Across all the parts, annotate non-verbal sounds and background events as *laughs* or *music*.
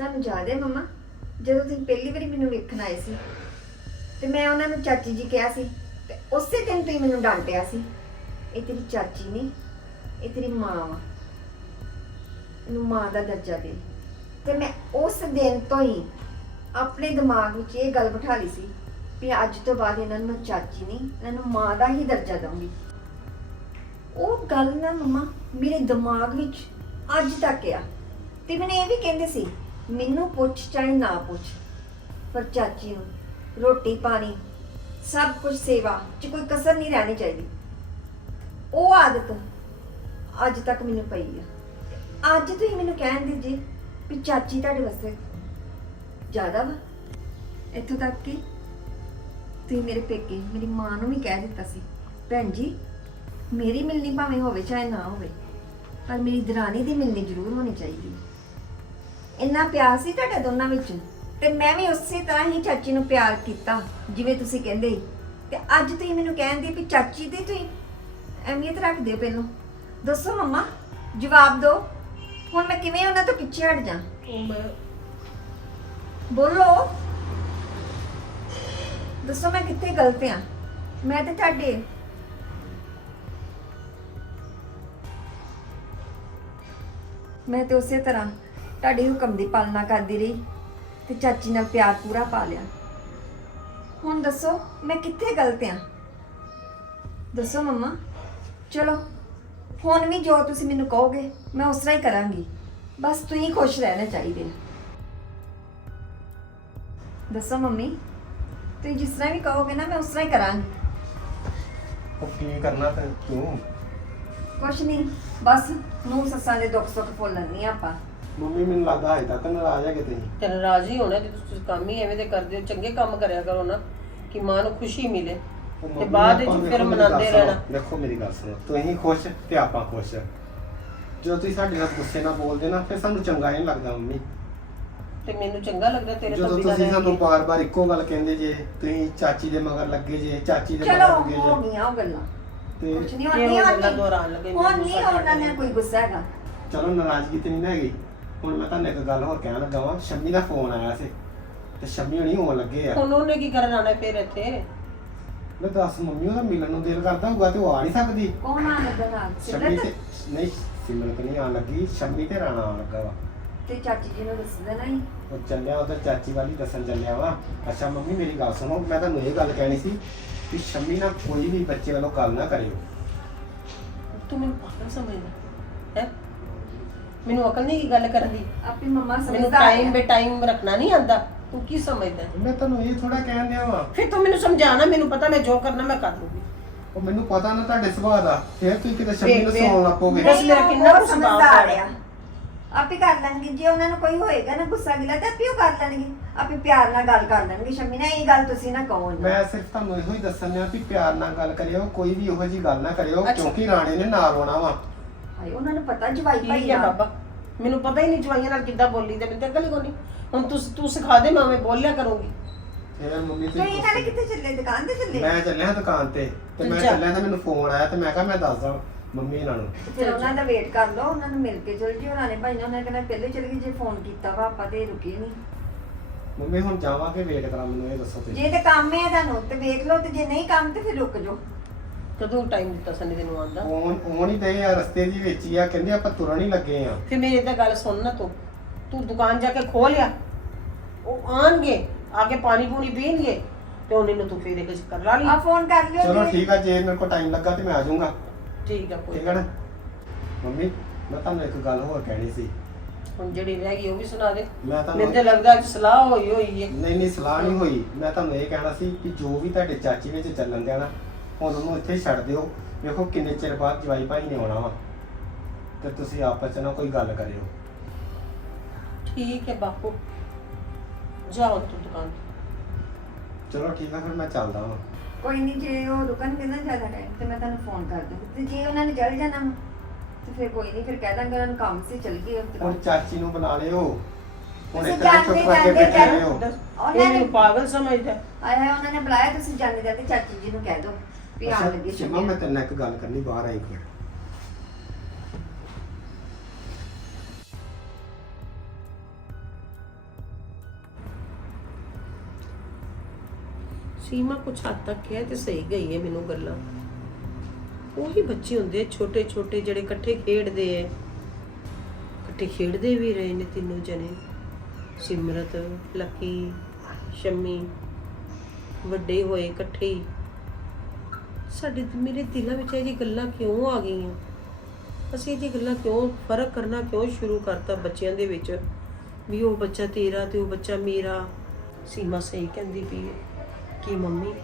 ਤੁਹਾਨੂੰ ਯਾਦ ਹੈ ਮੰਮਾ? ਜਦੋਂ ਤੁਸੀਂ ਪਹਿਲੀ ਵਾਰੀ ਮੈਨੂੰ ਵੇਖਣ ਆਏ ਸੀ, ਤੇ ਮੈਂ ਉਹਨਾਂ ਨੂੰ ਚਾਚੀ ਜੀ ਕਿਹਾ ਸੀ, ਤੇ ਉਸੇ ਦਿਨ ਤੁਸੀਂ ਮੈਨੂੰ ਡਾਂਟਿਆ ਸੀ, ਇਹ ਤੇਰੀ ਚਾਚੀ ਨਹੀਂ, ਇਹ ਤੇਰੀ ਮਾਂ ਵਾ। ਨੂੰ ਮਾਂ ਦਾ ਦਰਜਾ ਦੇ। ਤੇ ਮੈਂ ਉਸ ਦਿਨ ਤੋਂ ਹੀ ਆਪਣੇ ਦਿਮਾਗ ਵਿੱਚ ਇਹ ਗੱਲ ਬਿਠਾ ਲਈ ਸੀ ਵੀ ਅੱਜ ਤੋਂ ਬਾਅਦ ਇਹਨਾਂ ਨੂੰ ਮੈਂ ਚਾਚੀ ਨਹੀਂ, ਇਹਨਾਂ ਨੂੰ ਮਾਂ ਦਾ ਹੀ ਦਰਜਾ ਦਊਂਗੀ। ਉਹ ਗੱਲ ਨਾ ਮਮਾ ਮੇਰੇ ਦਿਮਾਗ ਵਿੱਚ ਅੱਜ ਤੱਕ ਆ। ਤੇ ਮੈਨੂੰ ਇਹ ਵੀ ਕਹਿੰਦੇ ਸੀ ਮੈਨੂੰ ਪੁੱਛ ਚਾਹੇ ਨਾ ਪੁੱਛ। ਪਰ ਚਾਚੀ ਨੂੰ ਰੋਟੀ, ਪਾਣੀ, ਸਭ ਕੁਝ ਸੇਵਾ ਚ ਕੋਈ ਕਸਰ ਨਹੀਂ ਰਹਿਣੀ ਚਾਹੀਦੀ। ਉਹ ਆਦਤ ਅੱਜ ਤੱਕ ਮੈਨੂੰ ਪਈ ਆ। ਅੱਜ ਤੁਸੀਂ ਮੈਨੂੰ ਕਹਿਣ ਦੇ ਜੀ ਵੀ ਚਾਚੀ ਤੁਹਾਡੇ ਵਾਸਤੇ ਜ਼ਿਆਦਾ ਵਾ। ਇੱਥੋਂ ਤੱਕ ਕਿ ਤੁਸੀਂ ਮੇਰੇ ਪੇਕੇ ਮੇਰੀ ਮਾਂ ਨੂੰ ਵੀ ਕਹਿ ਦਿੱਤਾ ਸੀ, ਭੈਣ ਜੀ, ਮੇਰੀ ਮਿਲਣੀ ਭਾਵੇਂ ਹੋਵੇ ਚਾਹੇ ਨਾ ਹੋਵੇ, ਪਰ ਮੇਰੀ ਦਰਾਣੀ ਦੀ ਮਿਲਣੀ ਜ਼ਰੂਰ ਹੋਣੀ ਚਾਹੀਦੀ। ਹੈ ਇੰਨਾ ਪਿਆਰ ਸੀ ਤੁਹਾਡੇ ਦੋਨਾਂ ਵਿੱਚ? ਤੇ ਮੈਂ ਵੀ ਉਸੇ ਤਰ੍ਹਾਂ ਹੀ ਚਾਚੀ ਨੂੰ ਪਿਆਰ ਕੀਤਾ ਜਿਵੇਂ ਤੁਸੀਂ ਕਹਿੰਦੇ ਸੀ। ਤੇ ਅੱਜ ਤੁਸੀਂ ਮੈਨੂੰ ਕਹਿੰਦੇ ਵੀ ਚਾਚੀ ਦੀ ਤੁਸੀਂ ਅਹਿਮੀਅਤ ਰੱਖਦੇ ਹੋ ਪਹਿਲਾਂ। ਦੱਸੋ ਮੰਮਾ ਜਵਾਬ ਦਿਓ। ਹੁਣ ਮੈਂ ਕਿਵੇਂ ਉਹਨਾਂ ਤੋਂ ਪਿੱਛੇ ਹਟ ਜਾ ਬੋਲੋ। ਦੱਸੋ ਮੈਂ ਕਿੱਥੇ ਗਲਤ ਆ ਮੈਂ ਤੇ ਤੁਹਾਡੇ। ਮੈਂ ਤੇ ਉਸੇ ਤਰ੍ਹਾਂ ਤੁਹਾਡੇ ਹੁਕਮ ਦੀ ਪਾਲਣਾ ਕਰਦੀ ਰਹੀ ਤੇ ਚਾਚੀ ਨਾਲ ਪਿਆਰ ਪੂਰਾ ਪਾ ਲਿਆ। ਹੁਣ ਦੱਸੋ ਮੈਂ ਕਿੱਥੇ ਗਲਤ ਆ? ਦੱਸੋ ਮੰਮਾ। ਚਲੋ ਹੁਣ ਵੀ ਜੋ ਤੁਸੀਂ ਮੈਨੂੰ ਕਹੋਗੇ ਮੈਂ ਉਸ ਤਰ੍ਹਾਂ ਹੀ ਕਰਾਂਗੀ। ਬਸ ਤੁਸੀਂ ਖੁਸ਼ ਰਹਿਣਾ ਚਾਹੀਦੇ ਹੋ। ਦੱਸੋ ਮੰਮੀ ਤੁਸੀਂ ਜਿਸ ਤਰ੍ਹਾਂ ਵੀ ਕਹੋਗੇ ਨਾ ਮੈਂ ਉਸ ਤਰ੍ਹਾਂ ਹੀ ਕਰਾਂਗੀ। ਉਹ ਕੀ ਕਰਨਾ ਤੇ ਤੂੰ? ਕੁਛ ਨਹੀਂ ਬਸ ਨੂੰ ਸੱਸਾਂ ਦੇ ਦੁੱਖ ਸੁੱਖ ਫੋਲਣ ਨਹੀਂ ਆਪਾਂ। ਮੰਮੀ ਮੈਨੂੰ ਲੱਗਦਾ ਹਜੇ ਤੱਕ ਨਾਰਾਜ਼ ਹੈ ਕਿਤੇ ਤੇ ਨਾਰਾਜ਼ ਹੀ ਹੋਣਾ ਜੇ ਤੁਸੀਂ ਕੰਮ ਹੀ ਐਵੇਂ ਦੇ ਕਰਦੇ ਹੋ। ਚੰਗੇ ਕੰਮ ਕਰਿਆ ਕਰੋ ਨਾ ਕਿ ਮਾਂ ਨੂੰ ਖੁਸ਼ੀ ਮਿਲੇ। ਉਹ ਤੇ ਮੰਮੀ ਬਾਅਦ ਵਿੱਚ ਫਿਰ ਵੇਖੋ ਮੇਰੀ ਗੱਲ ਮਨਾਉਂਦੇ ਸੁਣੋ, ਰਹਿਣਾ। ਦੇਖੋ ਮੇਰੀ ਗੱਲ ਸੁਣੋ। ਤੁਸੀਂ ਖੁਸ਼ ਤੇ ਆਪਾਂ ਖੁਸ਼। ਜਦੋਂ ਤੁਸੀਂ ਸਾਡੇ ਨਾਲ ਗੁੱਸੇ ਨਾਲ ਬੋਲਦੇ ਨਾ ਫਿਰ ਸਾਨੂੰ ਚੰਗਾ ਨਹੀਂ ਲੱਗਦਾ ਮੰਮੀ। ਤੇ ਮੈਨੂੰ ਚੰਗਾ ਲੱਗਦਾ ਤੇਰੇ ਤੋਂ ਜਦੋਂ ਬਿਨਾਂ ਤੁਸੀਂ ਰਹਿ ਸਾਨੂੰ ਕੇ। ਬਾਰ-ਬਾਰ ਇੱਕੋ ਗੱਲ ਕਹਿੰਦੇ ਜੇ ਤੁਸੀਂ ਚਾਚੀ ਦੇ ਮਗਰ ਲੱਗੇ ਜੇ ਚਾਚੀ ਦੇ ਚਲੋ ਮਗਰ ਲੱਗੇ ਹੋ ਜੇ ਗਈਆਂ ਉਹ ਗੱਲਾਂ। ਤੇ ਕੁਛ ਨਹੀਂ ਇਹ ਹੋਣੀ ਉਹ ਗੱਲਾਂ ਦੁਹਰਾਉਣ ਲੱਗੇ, ਨਹੀਂ ਉਹਨਾਂ ਨੇ। ਕੋਈ ਗੁੱਸਾ ਹੈਗਾ। ਚਲੋ ਨਾਰਾਜ਼ਗੀ ਤੇ ਨਹੀਂ ਨਾ ਹੈਗੀ। ਹੁਣ ਮੈਂ ਤੁਹਾਨੂੰ ਇੱਕ ਗੱਲ ਹੋਰ ਕਹਿਣ ਲੱਗਾ ਵਾਂ ਸ਼ੰਮੀ ਦਾ ਫੋਨ ਆਇਆ ਸੀ ਤੇ ਸ਼ੰਮੀ ਹੁਣੀ ਹੋਣ ਲੱਗੇ ਆ। ਹੁਣ ਉਹਨੇ ਕੀ ਕਰਨ ਆਣਾ ਫਿਰ ਇੱਥੇ? ਮੈਂ ਦੱਸ ਮੰਮੀ ਉਹਦਾ ਮਿਲਣ ਨੂੰ ਦਿਲ ਕਰਦਾ ਹੋਊਗਾ ਤੇ ਉਹ ਆ ਨਹੀਂ ਸਕਦੀ। ਕੌਣ ਆ ਲੱਗਾ ਨਾਲ? ਸ਼ੰਮੀ ਤੇ ਸਿਮਰਤ ਨਹੀਂ ਸਿਮਰਤ ਨਹੀਂ ਆਣ ਲੱਗੀ ਸ਼ੰਮੀ ਤੇ ਰਾਣਾ ਆਣ ਲੱਗਾ ਵਾ। ਤੇ ਚਾਚੀ ਜੀ ਨੂੰ ਦੱਸ ਦੇਣਾ ਹੀ ਉਹ ਚੱਲਿਆ ਉਧਰ ਚਾਚੀ ਵਾਲੀ ਦੱਸਣ ਚੱਲਿਆ ਵਾ। ਅੱਛਾ ਮੰਮੀ ਮੇਰੀ ਗੱਲ ਸੁਣੋ ਮੈਂ ਤੁਹਾਨੂੰ ਇਹ ਗੱਲ ਕਹਿਣੀ ਸੀ ਕਿ ਸ਼ੰਮੀ ਨਾਲ ਕੋਈ ਵੀ ਬੱਚੇ ਵੱਲੋਂ ਗੱਲ ਨਾ ਕਰਿਓ। ਤੂੰ ਮੈਨੂੰ ਪਾਗਲ ਸਮਝਦਾ। ਮੈਨੂੰ ਅਕਲ ਨਹੀਂ ਕੀ ਗੱਲ ਕਰਨ ਦੀ। ਆਪਣੀ ਮੰਮਾ ਮੈਨੂੰ ਸਮਝਦਾ ਟਾਈਮ ਬੇ ਟਾਈਮ ਰੱਖਣਾ ਨਹੀਂ ਆਂਦਾ ਤੂੰ ਕੀ ਸਮਝਦਾ ਮੈਂ ਤੁਹਾਨੂੰ ਇਹ ਥੋੜਾ ਕਹਿਣ ਦਿਆ ਵਾ। ਫਿਰ ਤੂੰ ਮੈਨੂੰ ਸਮਝਾਣਾ ਮੈਨੂੰ ਪਤਾ ਮੈਂ ਜੋ ਕਰਨਾ ਮੈਂ ਕਰ ਲੂੰਗੀ। ਉਹ ਮੈਨੂੰ ਪਤਾ ਨਾ ਤੁਹਾਡੇ ਸੁਭਾਅ ਦਾ। ਫਿਰ ਤੁਸੀਂ ਕਿਤੇ ਸ਼ੰਮੀ ਨੂੰ ਵੇਖ, ਵੇਖ। ਸੁਣਾਉਣ ਲੱਪੋਗੇ ਬਸ ਮੇਰਾ ਕਿੰਨਾ ਕੁ ਸੁਭਾਅ। ਆ ਆਪੇ ਕਰ ਲੈਣਗੇ। ਜੇ ਉਹਨਾਂ ਨੂੰ ਕੋਈ ਹੋਏਗਾ ਨਾ ਗੁੱਸਾ ਗਿਲਾ ਤੇ ਆਪੇ ਉਹ ਕਰ ਲੈਣਗੇ। ਆਪੇ ਪਿਆਰ ਨਾਲ ਗੱਲ ਕਰ ਲੈਣਗੇ। ਸ਼ਮੀ ਨਾ ਇਹ ਗੱਲ ਤੁਸੀਂ ਨਾ ਕਹੋ ਨਾ। ਮੈਂ ਸਿਰਫ ਤੁਹਾਨੂੰ ਇਹੋ ਹੀ ਦੱਸਣ ਦਿਆ ਵੀ ਪਿਆਰ ਨਾਲ ਗੱਲ ਕਰਿਓ ਕੋਈ ਵੀ ਇਹੋ ਜੀ ਗੱਲ ਨਾ ਕਰਿਓ ਅੱਛਾ। ਕਿਉਂਕਿ ਰਾਣੇ ਨੇ ਨਾਲ ਆਉਣਾ ਵਾ। ਹਾਏ ਉਹਨਾਂ ਨੂੰ ਪਤਾ ਜਵਾਈ ਭਾਈ ਠੀਕ ਹੈ ਦਾ ਬਾਬਾ ਮੈਨੂੰ ਪਤਾ ਹੀ ਨਹੀਂ ਜਵਾਈਆਂ ਨਾਲ ਕਿੱਦਾਂ ਬੋਲੀ ਤੇ ਮੈਨੂੰ ਤਾਂ ਅਕਲ ਹੀ ਕੋਈ ਨਹੀਂ ਹੁਣ ਤੂੰ ਤੂੰ ਸਿਖਾ ਦੇ ਮੈਂ ਉਵੇਂ ਬੋਲਿਆ ਕਰੂੰਗੀ। ਫਿਰ ਮੰਮੀ ਤੇ ਇਹਨਾਂ ਨੇ ਤੁਸੀਂ ਕਿੱਥੇ ਚੱਲੇ ਦੁਕਾਨ ਤੇ ਚੱਲੇ? ਮੈਂ ਚੱਲਿਆ ਦੁਕਾਨ ਤੇ ਤੇ ਮੈਂ ਚੱਲ। ਚੱਲਿਆ ਤਾਂ ਮੈਨੂੰ ਫੋਨ ਆਇਆ ਤੇ ਮੈਂ ਕਿਹਾ ਮੈਂ ਦੱਸਦਾ ਮੰਮੀ ਇਹਨਾਂ ਨੂੰ। ਤੇ ਫਿਰ ਉਹਨਾਂ ਦਾ ਵੇਟ ਕਰ ਲਓ ਉਹਨਾਂ ਨੂੰ ਮਿਲ ਕੇ ਚਲ ਜਿਓ ਰਾਣੇ ਭਾਈ ਨੇ ਉਹਨਾਂ ਨੇ ਕਹਿੰਦਾ ਪਹਿਲੇ ਚਲ ਗਈ ਜੇ ਫੋਨ ਕੀਤਾ ਵਾ ਆਪਾਂ ਤੇ ਰੁਕੇ ਨਹੀਂ। ਮੰਮੀ ਹੁਣ ਜਾਵਾਂਗੇ ਵੇਟ ਕਰਾਂ ਮੈਨੂੰ ਇਹ ਦੱਸੋ ਤੁਸੀਂ। ਜੇ ਤੇ ਕੰਮ ਹੈ ਤੁਹਾਨੂੰ ਤੇ ਵੇਖ ਲਓ ਤੇ ਜੇ ਨਹੀਂ ਕੰਮ ਤੇ ਫਿਰ ਰੁਕ ਜਾਓ। ਕਦੋਂ ਟਾਈਮ ਦਿੱਤਾ ਸੰਨੀ ਤੈਨੂੰ ਆਉਂਦਾ ਫੋਨ ਫੋਨ ਹੀ ਦੇ ਆ ਰਸਤੇ ਦੀ ਵਿੱਚ ਹੀ ਆ ਕਹਿੰਦੇ ਆਪਾਂ ਤੁਰਨ ਹੀ ਲੱਗੇ ਆ। ਫਿਰ ਮੇਰੀ ਤਾਂ ਗੱਲ ਸੁਣ ਨਾ ਤੂੰ। ਤੂੰ ਦੁਕਾਨ ਜਾ ਕੇ ਖੋਲ ਆ ਉਹ ਆਣਗੇ ਆ ਕੇ ਪਾਣੀ ਪੂਣੀ ਪੀਣਗੇ ਤੇ ਉਹਨੇ ਨੂੰ ਤੂੰ ਫੇਰ ਇੱਕ ਚੱਕਰ ਲਾ ਆ ਲਈ ਫੋਨ ਕਰ ਲਿਓ ਚਲੋ ਠੀਕ ਆ ਜੇ ਮੇਰੇ ਕੋਲ ਟਾਈਮ ਲੱਗਾ ਤੇ ਮੈਂ ਆ ਜਾਊਂਗਾ। ਠੀਕ ਆ ਕੋਈ ਠੀਕ ਆ ਨਾ? ਮੰਮੀ ਮੈਂ ਤੁਹਾਨੂੰ ਇੱਕ ਗੱਲ ਹੋਰ ਕਹਿਣੀ ਸੀ। ਹੁਣ ਜਿਹੜੀ ਰਹਿ ਗਈ ਉਹ ਵੀ ਸੁਣਾ ਦੇ। ਮੈਂ ਮੈਨੂੰ ਤੇ ਤੁਹਾਨੂੰ ਲੱਗਦਾ ਅੱਜ ਸਲਾਹ ਹੋਈ ਹੋਈ ਹੈ ਨਹੀਂ ਨਹੀਂ ਸਲਾਹ ਨਹੀਂ ਹੋਈ। ਮੈਂ ਤੁਹਾਨੂੰ ਇਹ ਕਹਿਣਾ ਸੀ ਕਿ ਜੋ ਵੀ ਤੁਹਾਡੇ ਚਾਚੀ ਵਿੱਚ ਚੱਲਣ ਦਿਆ ਨਾ ਹੁਣ ਉਹਨੂੰ ਇੱਥੇ ਹੀ ਛੱਡ ਦਿਓ। ਵੇਖੋ ਕਿੰਨੇ ਚਿਰ ਬਾਅਦ ਜਵਾਈ ਭਾਈ ਨੇ ਆਉਣਾ ਵਾ। ਤੇ ਤੁਸੀਂ ਆਪਸ ਚ ਨਾ ਕੋਈ ਗੱਲ ਕਰਿਓ। ਠੀਕ ਹੈ ਬਾਪੂ। ਜਾਓ ਤੂੰ ਦੁਕਾਨ ਤੇ। ਚਲੋ ਠੀਕ ਆ ਫਿਰ ਮੈਂ ਚੱਲਦਾ ਹਾਂ ਕੋਈ ਨਹੀਂ ਜੇ ਉਹ ਰੁਕਣਗੇ ਨਾ ਜ਼ਿਆਦਾ ਟਾਈਮ ਤੇ ਮੈਂ ਤੁਹਾਨੂੰ ਫੋਨ ਕਰ ਦੂੰਗੀ। ਤੇ ਜੇ ਉਹਨਾਂ ਨੇ ਚੱਲ ਜਾਣਾ ਵਾ, ਤੇ ਫਿਰ ਕੋਈ ਨਹੀਂ ਫਿਰ ਕਹਿ ਦਾਂਗੇ ਉਹਨਾਂ ਨੂੰ ਕੰਮ ਸੀ ਚੱਲ ਗਏ ਹੁਣ ਤਰ੍ਹਾਂ ਚਾਚੀ ਨੂੰ ਬੁਲਾ ਲਿਓ। ਹੁਣ ਤੁਸੀਂ ਇੱਕ ਦਿਨ ਜਾਂਦੇ- ਚੁੱਪ ਕਰਕੇ ਜਾਂਦੇ- ਬੈਠੇ ਜਾਂਦੇ- ਰਹੋ ਦੱਸ, ਉਹਨਾਂ ਨੇ- ਮੈਨੂੰ ਪਾਗਲ ਸਮਝਦਾ। ਆਇਆ ਉਹਨਾਂ ਨੇ ਬੁਲਾਇਆ ਤੁਸੀਂ ਜਾਂਦੇ ਜਾਂਦੇ ਚਾਚੀ ਜੀ ਨੂੰ ਕਹਿ ਦਿਓ। ਸੀਮਾ ਕੁਛ ਹੱਦ ਤੱਕ ਕਹਿ ਤੇ ਸਹੀ ਗਈ ਹੈ ਮੈਨੂੰ ਗੱਲਾਂ। ਉਹੀ ਬੱਚੇ ਹੁੰਦੇ ਛੋਟੇ ਛੋਟੇ ਜਿਹੜੇ ਇਕੱਠੇ ਖੇਡਦੇ ਐ ਇਕੱਠੇ ਖੇਡਦੇ ਵੀ ਰਹੇ ਨੇ ਤਿੰਨੋਂ ਜਣੇ। ਸਿਮਰਤ ਲੱਕੀ ਸ਼ਮੀ ਵੱਡੇ ਹੋਏ ਇਕੱਠੇ ਸਾਡੇ ਮੇਰੇ ਦਿਲਾਂ ਵਿੱਚ ਇਹ ਜੀ ਗੱਲਾਂ ਕਿਉਂ ਆ ਗਈਆਂ? ਅਸੀਂ ਇਹ ਜੀ ਗੱਲਾਂ ਕਿਉਂ, ਫ਼ਰਕ ਕਰਨਾ ਕਿਉਂ ਸ਼ੁਰੂ ਕਰਤਾ ਬੱਚਿਆਂ ਦੇ ਵਿੱਚ? ਵੀ ਉਹ ਬੱਚਾ ਤੇਰਾ ਤੇ ਉਹ ਬੱਚਾ ਮੇਰਾ। ਸੀਮਾ ਸਹੀ ਕਹਿੰਦੀ ਪਈ ਕਿ ਮੰਮੀ,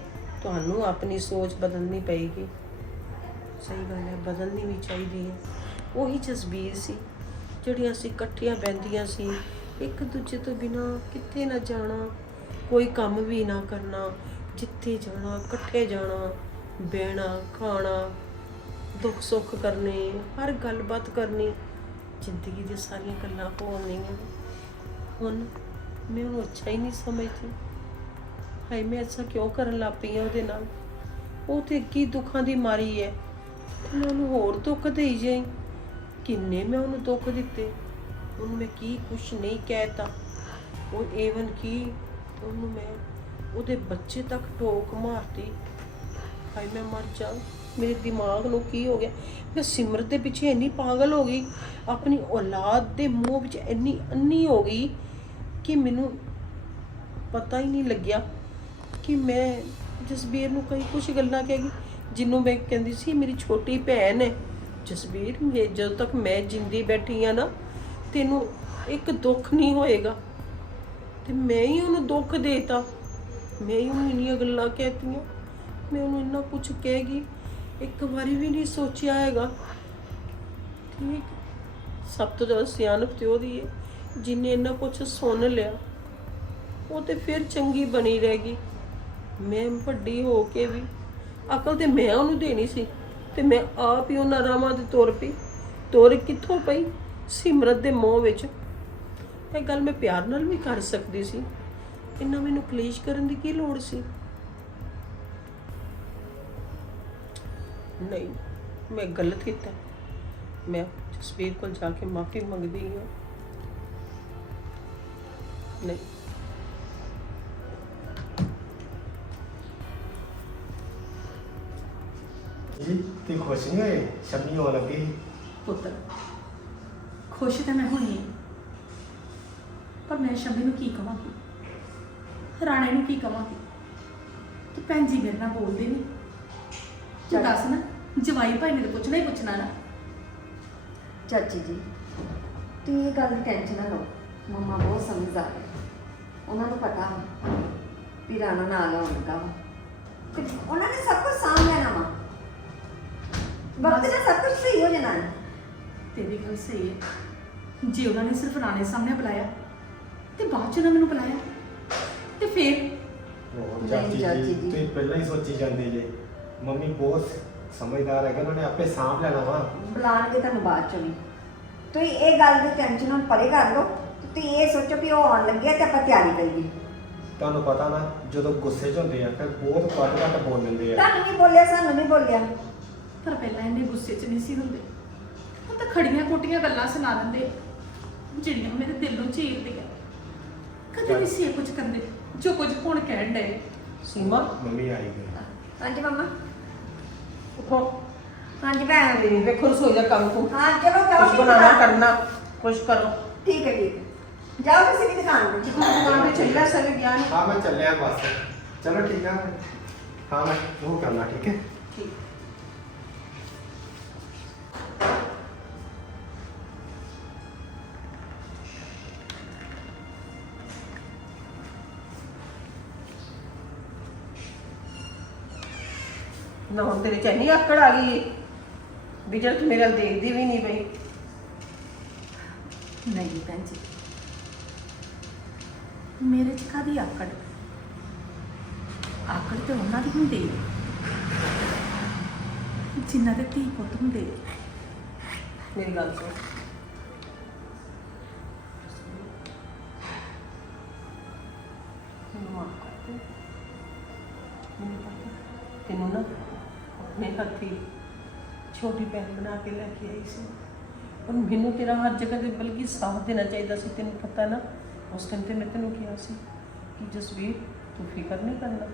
ਤੁਹਾਨੂੰ ਆਪਣੀ ਸੋਚ ਬਦਲਣੀ ਪਏਗੀ। ਸਹੀ ਗੱਲ ਹੈ, ਬਦਲਣੀ ਵੀ ਚਾਹੀਦੀ ਹੈ। ਉਹੀ ਜਸਬੀਰ ਸੀ, ਜਿਹੜੀਆਂ ਅਸੀਂ ਇਕੱਠੀਆਂ ਬਹਿੰਦੀਆਂ ਸੀ, ਇੱਕ ਦੂਜੇ ਤੋਂ ਬਿਨਾ ਕਿੱਥੇ ਨਾ ਜਾਣਾ, ਕੋਈ ਕੰਮ ਵੀ ਨਾ ਕਰਨਾ, ਜਿੱਥੇ ਜਾਣਾ, ਇਕੱਠੇ ਜਾਣਾ। ਬਹਿਣਾ, ਖਾਣਾ, ਦੁੱਖ ਸੁੱਖ ਕਰਨੇ, ਹਰ ਗੱਲਬਾਤ ਕਰਨੀ, ਜ਼ਿੰਦਗੀ ਦੀਆਂ ਸਾਰੀਆਂ ਗੱਲਾਂ ਹੋਣੀਆਂ। ਹੁਣ ਮੈਂ ਉਹਨੂੰ ਅੱਛਾ ਹੀ ਨਹੀਂ ਸਮਝਦੀ। ਹਾਏ, ਮੈਂ ਐਸਾ ਕਿਉਂ ਕਰਨ ਲੱਗ ਪਈ ਹਾਂ ਉਹਦੇ ਨਾਲ? ਉਹ ਤੇ ਕੀ ਦੁੱਖਾਂ ਦੀ ਮਾਰੀ ਹੈ। ਮੈਂ ਉਹਨੂੰ ਹੋਰ ਦੁੱਖ ਦੇਈ ਜਾਈ। ਕਿੰਨੇ ਮੈਂ ਉਹਨੂੰ ਦੁੱਖ ਦਿੱਤੇ। ਉਹਨੂੰ ਮੈਂ ਕੀ ਕੁਛ ਨਹੀਂ ਕਹਿਤਾ। ਉਹ ਏਵਨ ਕੀ ਉਹਨੂੰ ਮੈਂ ਉਹਦੇ ਬੱਚੇ ਤੱਕ ਟੋਕ ਮਾਰਤੀ। ਹਾਏ, ਮੈਂ ਮਰ ਜਾ। ਮੇਰੇ ਦਿਮਾਗ ਨੂੰ ਕੀ ਹੋ ਗਿਆ? ਮੈਂ ਸਿਮਰਤ ਦੇ ਪਿੱਛੇ ਇੰਨੀ ਪਾਗਲ ਹੋ ਗਈ, ਆਪਣੀ ਔਲਾਦ ਦੇ ਮੂੰਹ ਵਿੱਚ ਇੰਨੀ ਅੰਨੀ ਹੋ ਗਈ ਕਿ ਮੈਨੂੰ ਪਤਾ ਹੀ ਨਹੀਂ ਲੱਗਿਆ ਕਿ ਮੈਂ ਜਸਬੀਰ ਨੂੰ ਕਈ ਕੁਝ ਗੱਲਾਂ ਕਹਿ ਗਈ, ਜਿਹਨੂੰ ਮੈਂ ਕਹਿੰਦੀ ਸੀ, ਮੇਰੀ ਛੋਟੀ ਭੈਣ ਹੈ। ਜਸਬੀਰ ਮੈਂ ਜਦੋਂ ਤੱਕ ਮੈਂ ਜਿੰਦੀ ਬੈਠੀ ਆ ਨਾ, ਤੈਨੂੰ ਇੱਕ ਦੁੱਖ ਨਹੀਂ ਹੋਏਗਾ। ਤੇ ਮੈਂ ਹੀ ਉਹਨੂੰ ਦੁੱਖ ਦੇਤਾ। ਮੈਂ ਹੀ ਉਹਨੂੰ ਇੰਨੀਆਂ ਗੱਲਾਂ ਕਹਿਤੀਆਂ। ਮੈਂ ਉਹਨੂੰ ਇੰਨਾ ਕੁਝ ਕਹੇਗੀ ਇੱਕ ਵਾਰੀ ਵੀ ਨਹੀਂ ਸੋਚਿਆ ਹੈਗਾ। ਠੀਕ। ਸਭ ਤੋਂ ਜ਼ਿਆਦਾ ਸਿਆਣਪ ਤੇ ਉਹਦੀ ਹੈ ਜਿਨੇ ਇੰਨਾ ਕੁਝ ਸੁਣ ਲਿਆ, ਉਹ ਤੇ ਫਿਰ ਚੰਗੀ ਬਣੀ ਰਹੇਗੀ ਮੈਂ ਵੱਡੀ ਹੋ ਕੇ ਵੀ ਅਕਲ ਤੇ ਮੈਂ ਉਹਨੂੰ ਦੇਣੀ ਸੀ ਤੇ ਮੈਂ ਆਪ ਹੀ ਉਹਨਾਂ ਰਾਮਾਂ ਦੇ ਤੁਰ ਪਈ। ਤੁਰ ਕਿੱਥੋਂ ਪਈ? ਸਿਮਰਤ ਦੇ ਮੋਹ ਵਿੱਚ। ਇਹ ਗੱਲ ਮੈਂ ਪਿਆਰ ਨਾਲ ਵੀ ਕਰ ਸਕਦੀ ਸੀ। ਇੰਨਾ ਮੈਨੂੰ ਕਲੇਸ਼ ਕਰਨ ਦੀ ਕੀ ਲੋੜ ਸੀ? ਨਹੀਂ ਮੈਂ ਗਲਤ ਕੀਤਾ। ਮੈਂ ਜਸਵੀਰ ਕੋਲ ਜਾ ਕੇ ਮਾਫੀ ਮੰਗਦੀ ਹਾਂ। ਨਹੀਂ। ਜੀ ਤੇ ਖੁਸ਼ ਨਹੀਂ ਹੋਏ? ਸ਼ਮੀ ਹੋਣ ਲੱਗੀ ਪੁੱਤਰ ਖੁਸ਼ ਤਾਂ ਮੈਂ ਹੋਈ ਹਾਂ। ਪਰ ਮੈਂ ਸ਼ਮੀ ਨੂੰ ਕੀ ਕਵਾਂਗੀ? ਰਾਣੇ ਨੂੰ ਕੀ ਕਵਾਂਗੀ? ਤੇ ਭੈਣ ਜੀ ਮੇਰੇ ਨਾਲ ਬੋਲਦੇ ਨੇ। ਤੂੰ ਦੱਸ ਨਾ ਜਵਾਈ ਭਾਈ ਨੇ ਤਾਂ ਪੁੱਛਣਾ ਹੀ ਪੁੱਛਣਾ ਨਾ। ਚਾਚੀ ਜੀ ਤੁਸੀਂ ਇਹ ਗੱਲ ਦੀ ਟੈਨਸ਼ਨ ਨਾ ਲਓ। ਮੰਮਾ ਬਹੁਤ ਸਮਝਦਾਰ ਹੈ ਉਹਨਾਂ ਨੂੰ ਪਤਾ ਵਾ ਵੀ ਰਾਣਾ ਨਾਲ ਲੱਗਾ ਵਾ। ਤੇ ਉਹਨਾਂ ਨੇ ਸਭ ਕੁਝ ਸਾਂਭ ਲੈਣਾ ਵਾ। ਵਕਤ ਨਾਲ ਸਭ ਕੁਝ ਸਹੀ ਹੋ ਜਾਣਾ ਹੈ। ਤੇਰੀ ਗੱਲ ਸਹੀ ਹੈ। ਜੇ ਉਹਨਾਂ ਨੇ ਸਿਰਫ ਰਾਣੇ ਸਾਹਮਣੇ ਬੁਲਾਇਆ ਤੇ ਬਾਅਦ ਚ ਉਹਨਾਂ ਮੈਨੂੰ ਬੁਲਾਇਆ। ਤੇ ਫਿਰ? ਉਹ ਨਹੀਂ, ਚਾਚੀ ਚਾਚੀ ਜੀ ਜੀ। ਤੁਸੀਂ ਪਹਿਲਾਂ ਹੀ ਸੋਚੀ ਜਾਂਦੇ ਜੇ। ਮੰਮੀ ਬਹੁਤ ਸਮਝਦਾਰ ਹੈਗੇ ਉਹਨਾਂ ਨੇ ਆਪੇ ਸਾਂਭ ਲੈਣਾ ਵਾ। ਬੁਲਾਣਗੇ ਤੁਹਾਨੂੰ ਬਾਅਦ ਚ ਵੀ। ਤੁਸੀਂ ਇਹ ਗੱਲ ਦੀ ਟੈਨਸ਼ਨ ਹੁਣ ਪਰੇ ਕਰ ਲਓ ਤੇ ਤੁਸੀਂ ਇਹ ਸੋਚੋ ਵੀ ਉਹ ਆਉਣ ਲੱਗਿਆ ਤੇ ਆਪਾਂ ਤਿਆਰੀ ਕਰੀਏ। ਤੁਹਾਨੂੰ ਪਤਾ ਨਾ ਜਦੋਂ ਗੁੱਸੇ 'ਚ ਹੁੰਦੇ ਆ ਫਿਰ ਬਹੁਤ ਵੱਧ ਘੱਟ ਬੋਲ ਲੈਂਦੇ ਆ। ਤੁਹਾਨੂੰ ਨਹੀਂ ਬੋਲਿਆ ਸਾਨੂੰ ਨਹੀਂ ਬੋਲਿਆ। ਪਰ ਪਹਿਲਾਂ ਇੰਨੇ ਗੁੱਸੇ 'ਚ ਨਹੀਂ ਸੀ ਹੁੰਦੇ। ਹੁਣ ਤਾਂ ਖੜੀਆਂ ਕੋਟੀਆਂ ਗੱਲਾਂ ਸੁਣਾ ਦਿੰਦੇ ਜਿਹੜੀਆਂ ਮੇਰੇ ਦਿਲ ਨੂੰ ਚੀਰਦੀਆਂ। ਕਦੇ ਨਹੀਂ ਸੀ ਇਹ ਕੁਝ ਕਰਦੇ ਜੋ ਕੁਝ ਹੁਣ ਕਹਿਣ ਡਏ। ਸੀਮਾ? ਮੰਮੀ ਆਈ ਗਈ ਹਾਂਜੀ ਮੰਮਾ। ਉਠੋ। ਹਾਂਜੀ ਭੈਣ। ਤੇ ਵੇਖੋ ਰਸੋਈ ਦਾ ਕੰਮ ਕੁਮ। ਹਾਂ ਚਲੋ ਜਾਓ ਕੁਝ ਬਣਾਉਣਾ ਕਰਨਾ ਕੁਝ ਕਰੋ। ਠੀਕ ਹੈ ਠੀਕ ਹੈ। ਜਾਓ ਕਿਸੇ ਦੀ ਦੁਕਾਨ ਤੇ। ਦੁਕਾਨ ਤੇ ਚੱਲਿਆ ਸਰ ਗਿਆ ਨਹੀਂ ਹਾਂ ਮੈਂ ਚੱਲਿਆ ਬਸ। ਚਲੋ ਠੀਕ ਆ। ਹਾਂ ਮੈਂ ਉਹ ਕਰਨਾ ਠੀਕ ਹੈ? ਠੀਕ। ਨਾ ਹੁਣ ਤੇਰੇ ਚ ਇੰਨੀ ਆਕੜ ਆ ਗਈ ਵੀ ਜਦ ਤੂੰ ਮੇਰੇ ਵੱਲ ਦੇਖਦੀ ਵੀ ਨਹੀਂ ਪਈ। ਨਹੀਂ ਭੈਣ ਜੀ। ਮੇਰੇ ਚ ਕਾਦੀ ਆਕੜ? ਆਕੜ ਤੇ ਉਹਨਾਂ ਦੀ ਹੁੰਦੀ ਹੈ ਜਿਨ੍ਹਾਂ ਦੇ ਧੀ ਪੁੱਤ ਹੁੰਦੇ। ਮੇਰੀ ਗੱਲ ਸੁਣ। ਹੱਥੀ ਛੋਟੀ ਭੈਣ ਬਣਾ ਕੇ ਲੈ ਕੇ ਆਈ ਸੀ। ਪਰ ਮੈਨੂੰ ਤੇਰਾ ਹਰ ਜਗ੍ਹਾ ਤੇ ਬਲਕਿ ਸਾਥ ਦੇਣਾ ਚਾਹੀਦਾ ਸੀ ਤੈਨੂੰ ਪਤਾ ਨਾ ਉਸ ਟਾਈਮ ਤੇ ਮੈਂ ਤੈਨੂੰ ਕਿਹਾ ਸੀ ਕਿ ਜਸਵੀਰ ਤੂੰ ਫਿਕਰ ਨਹੀਂ ਕਰਨਾ।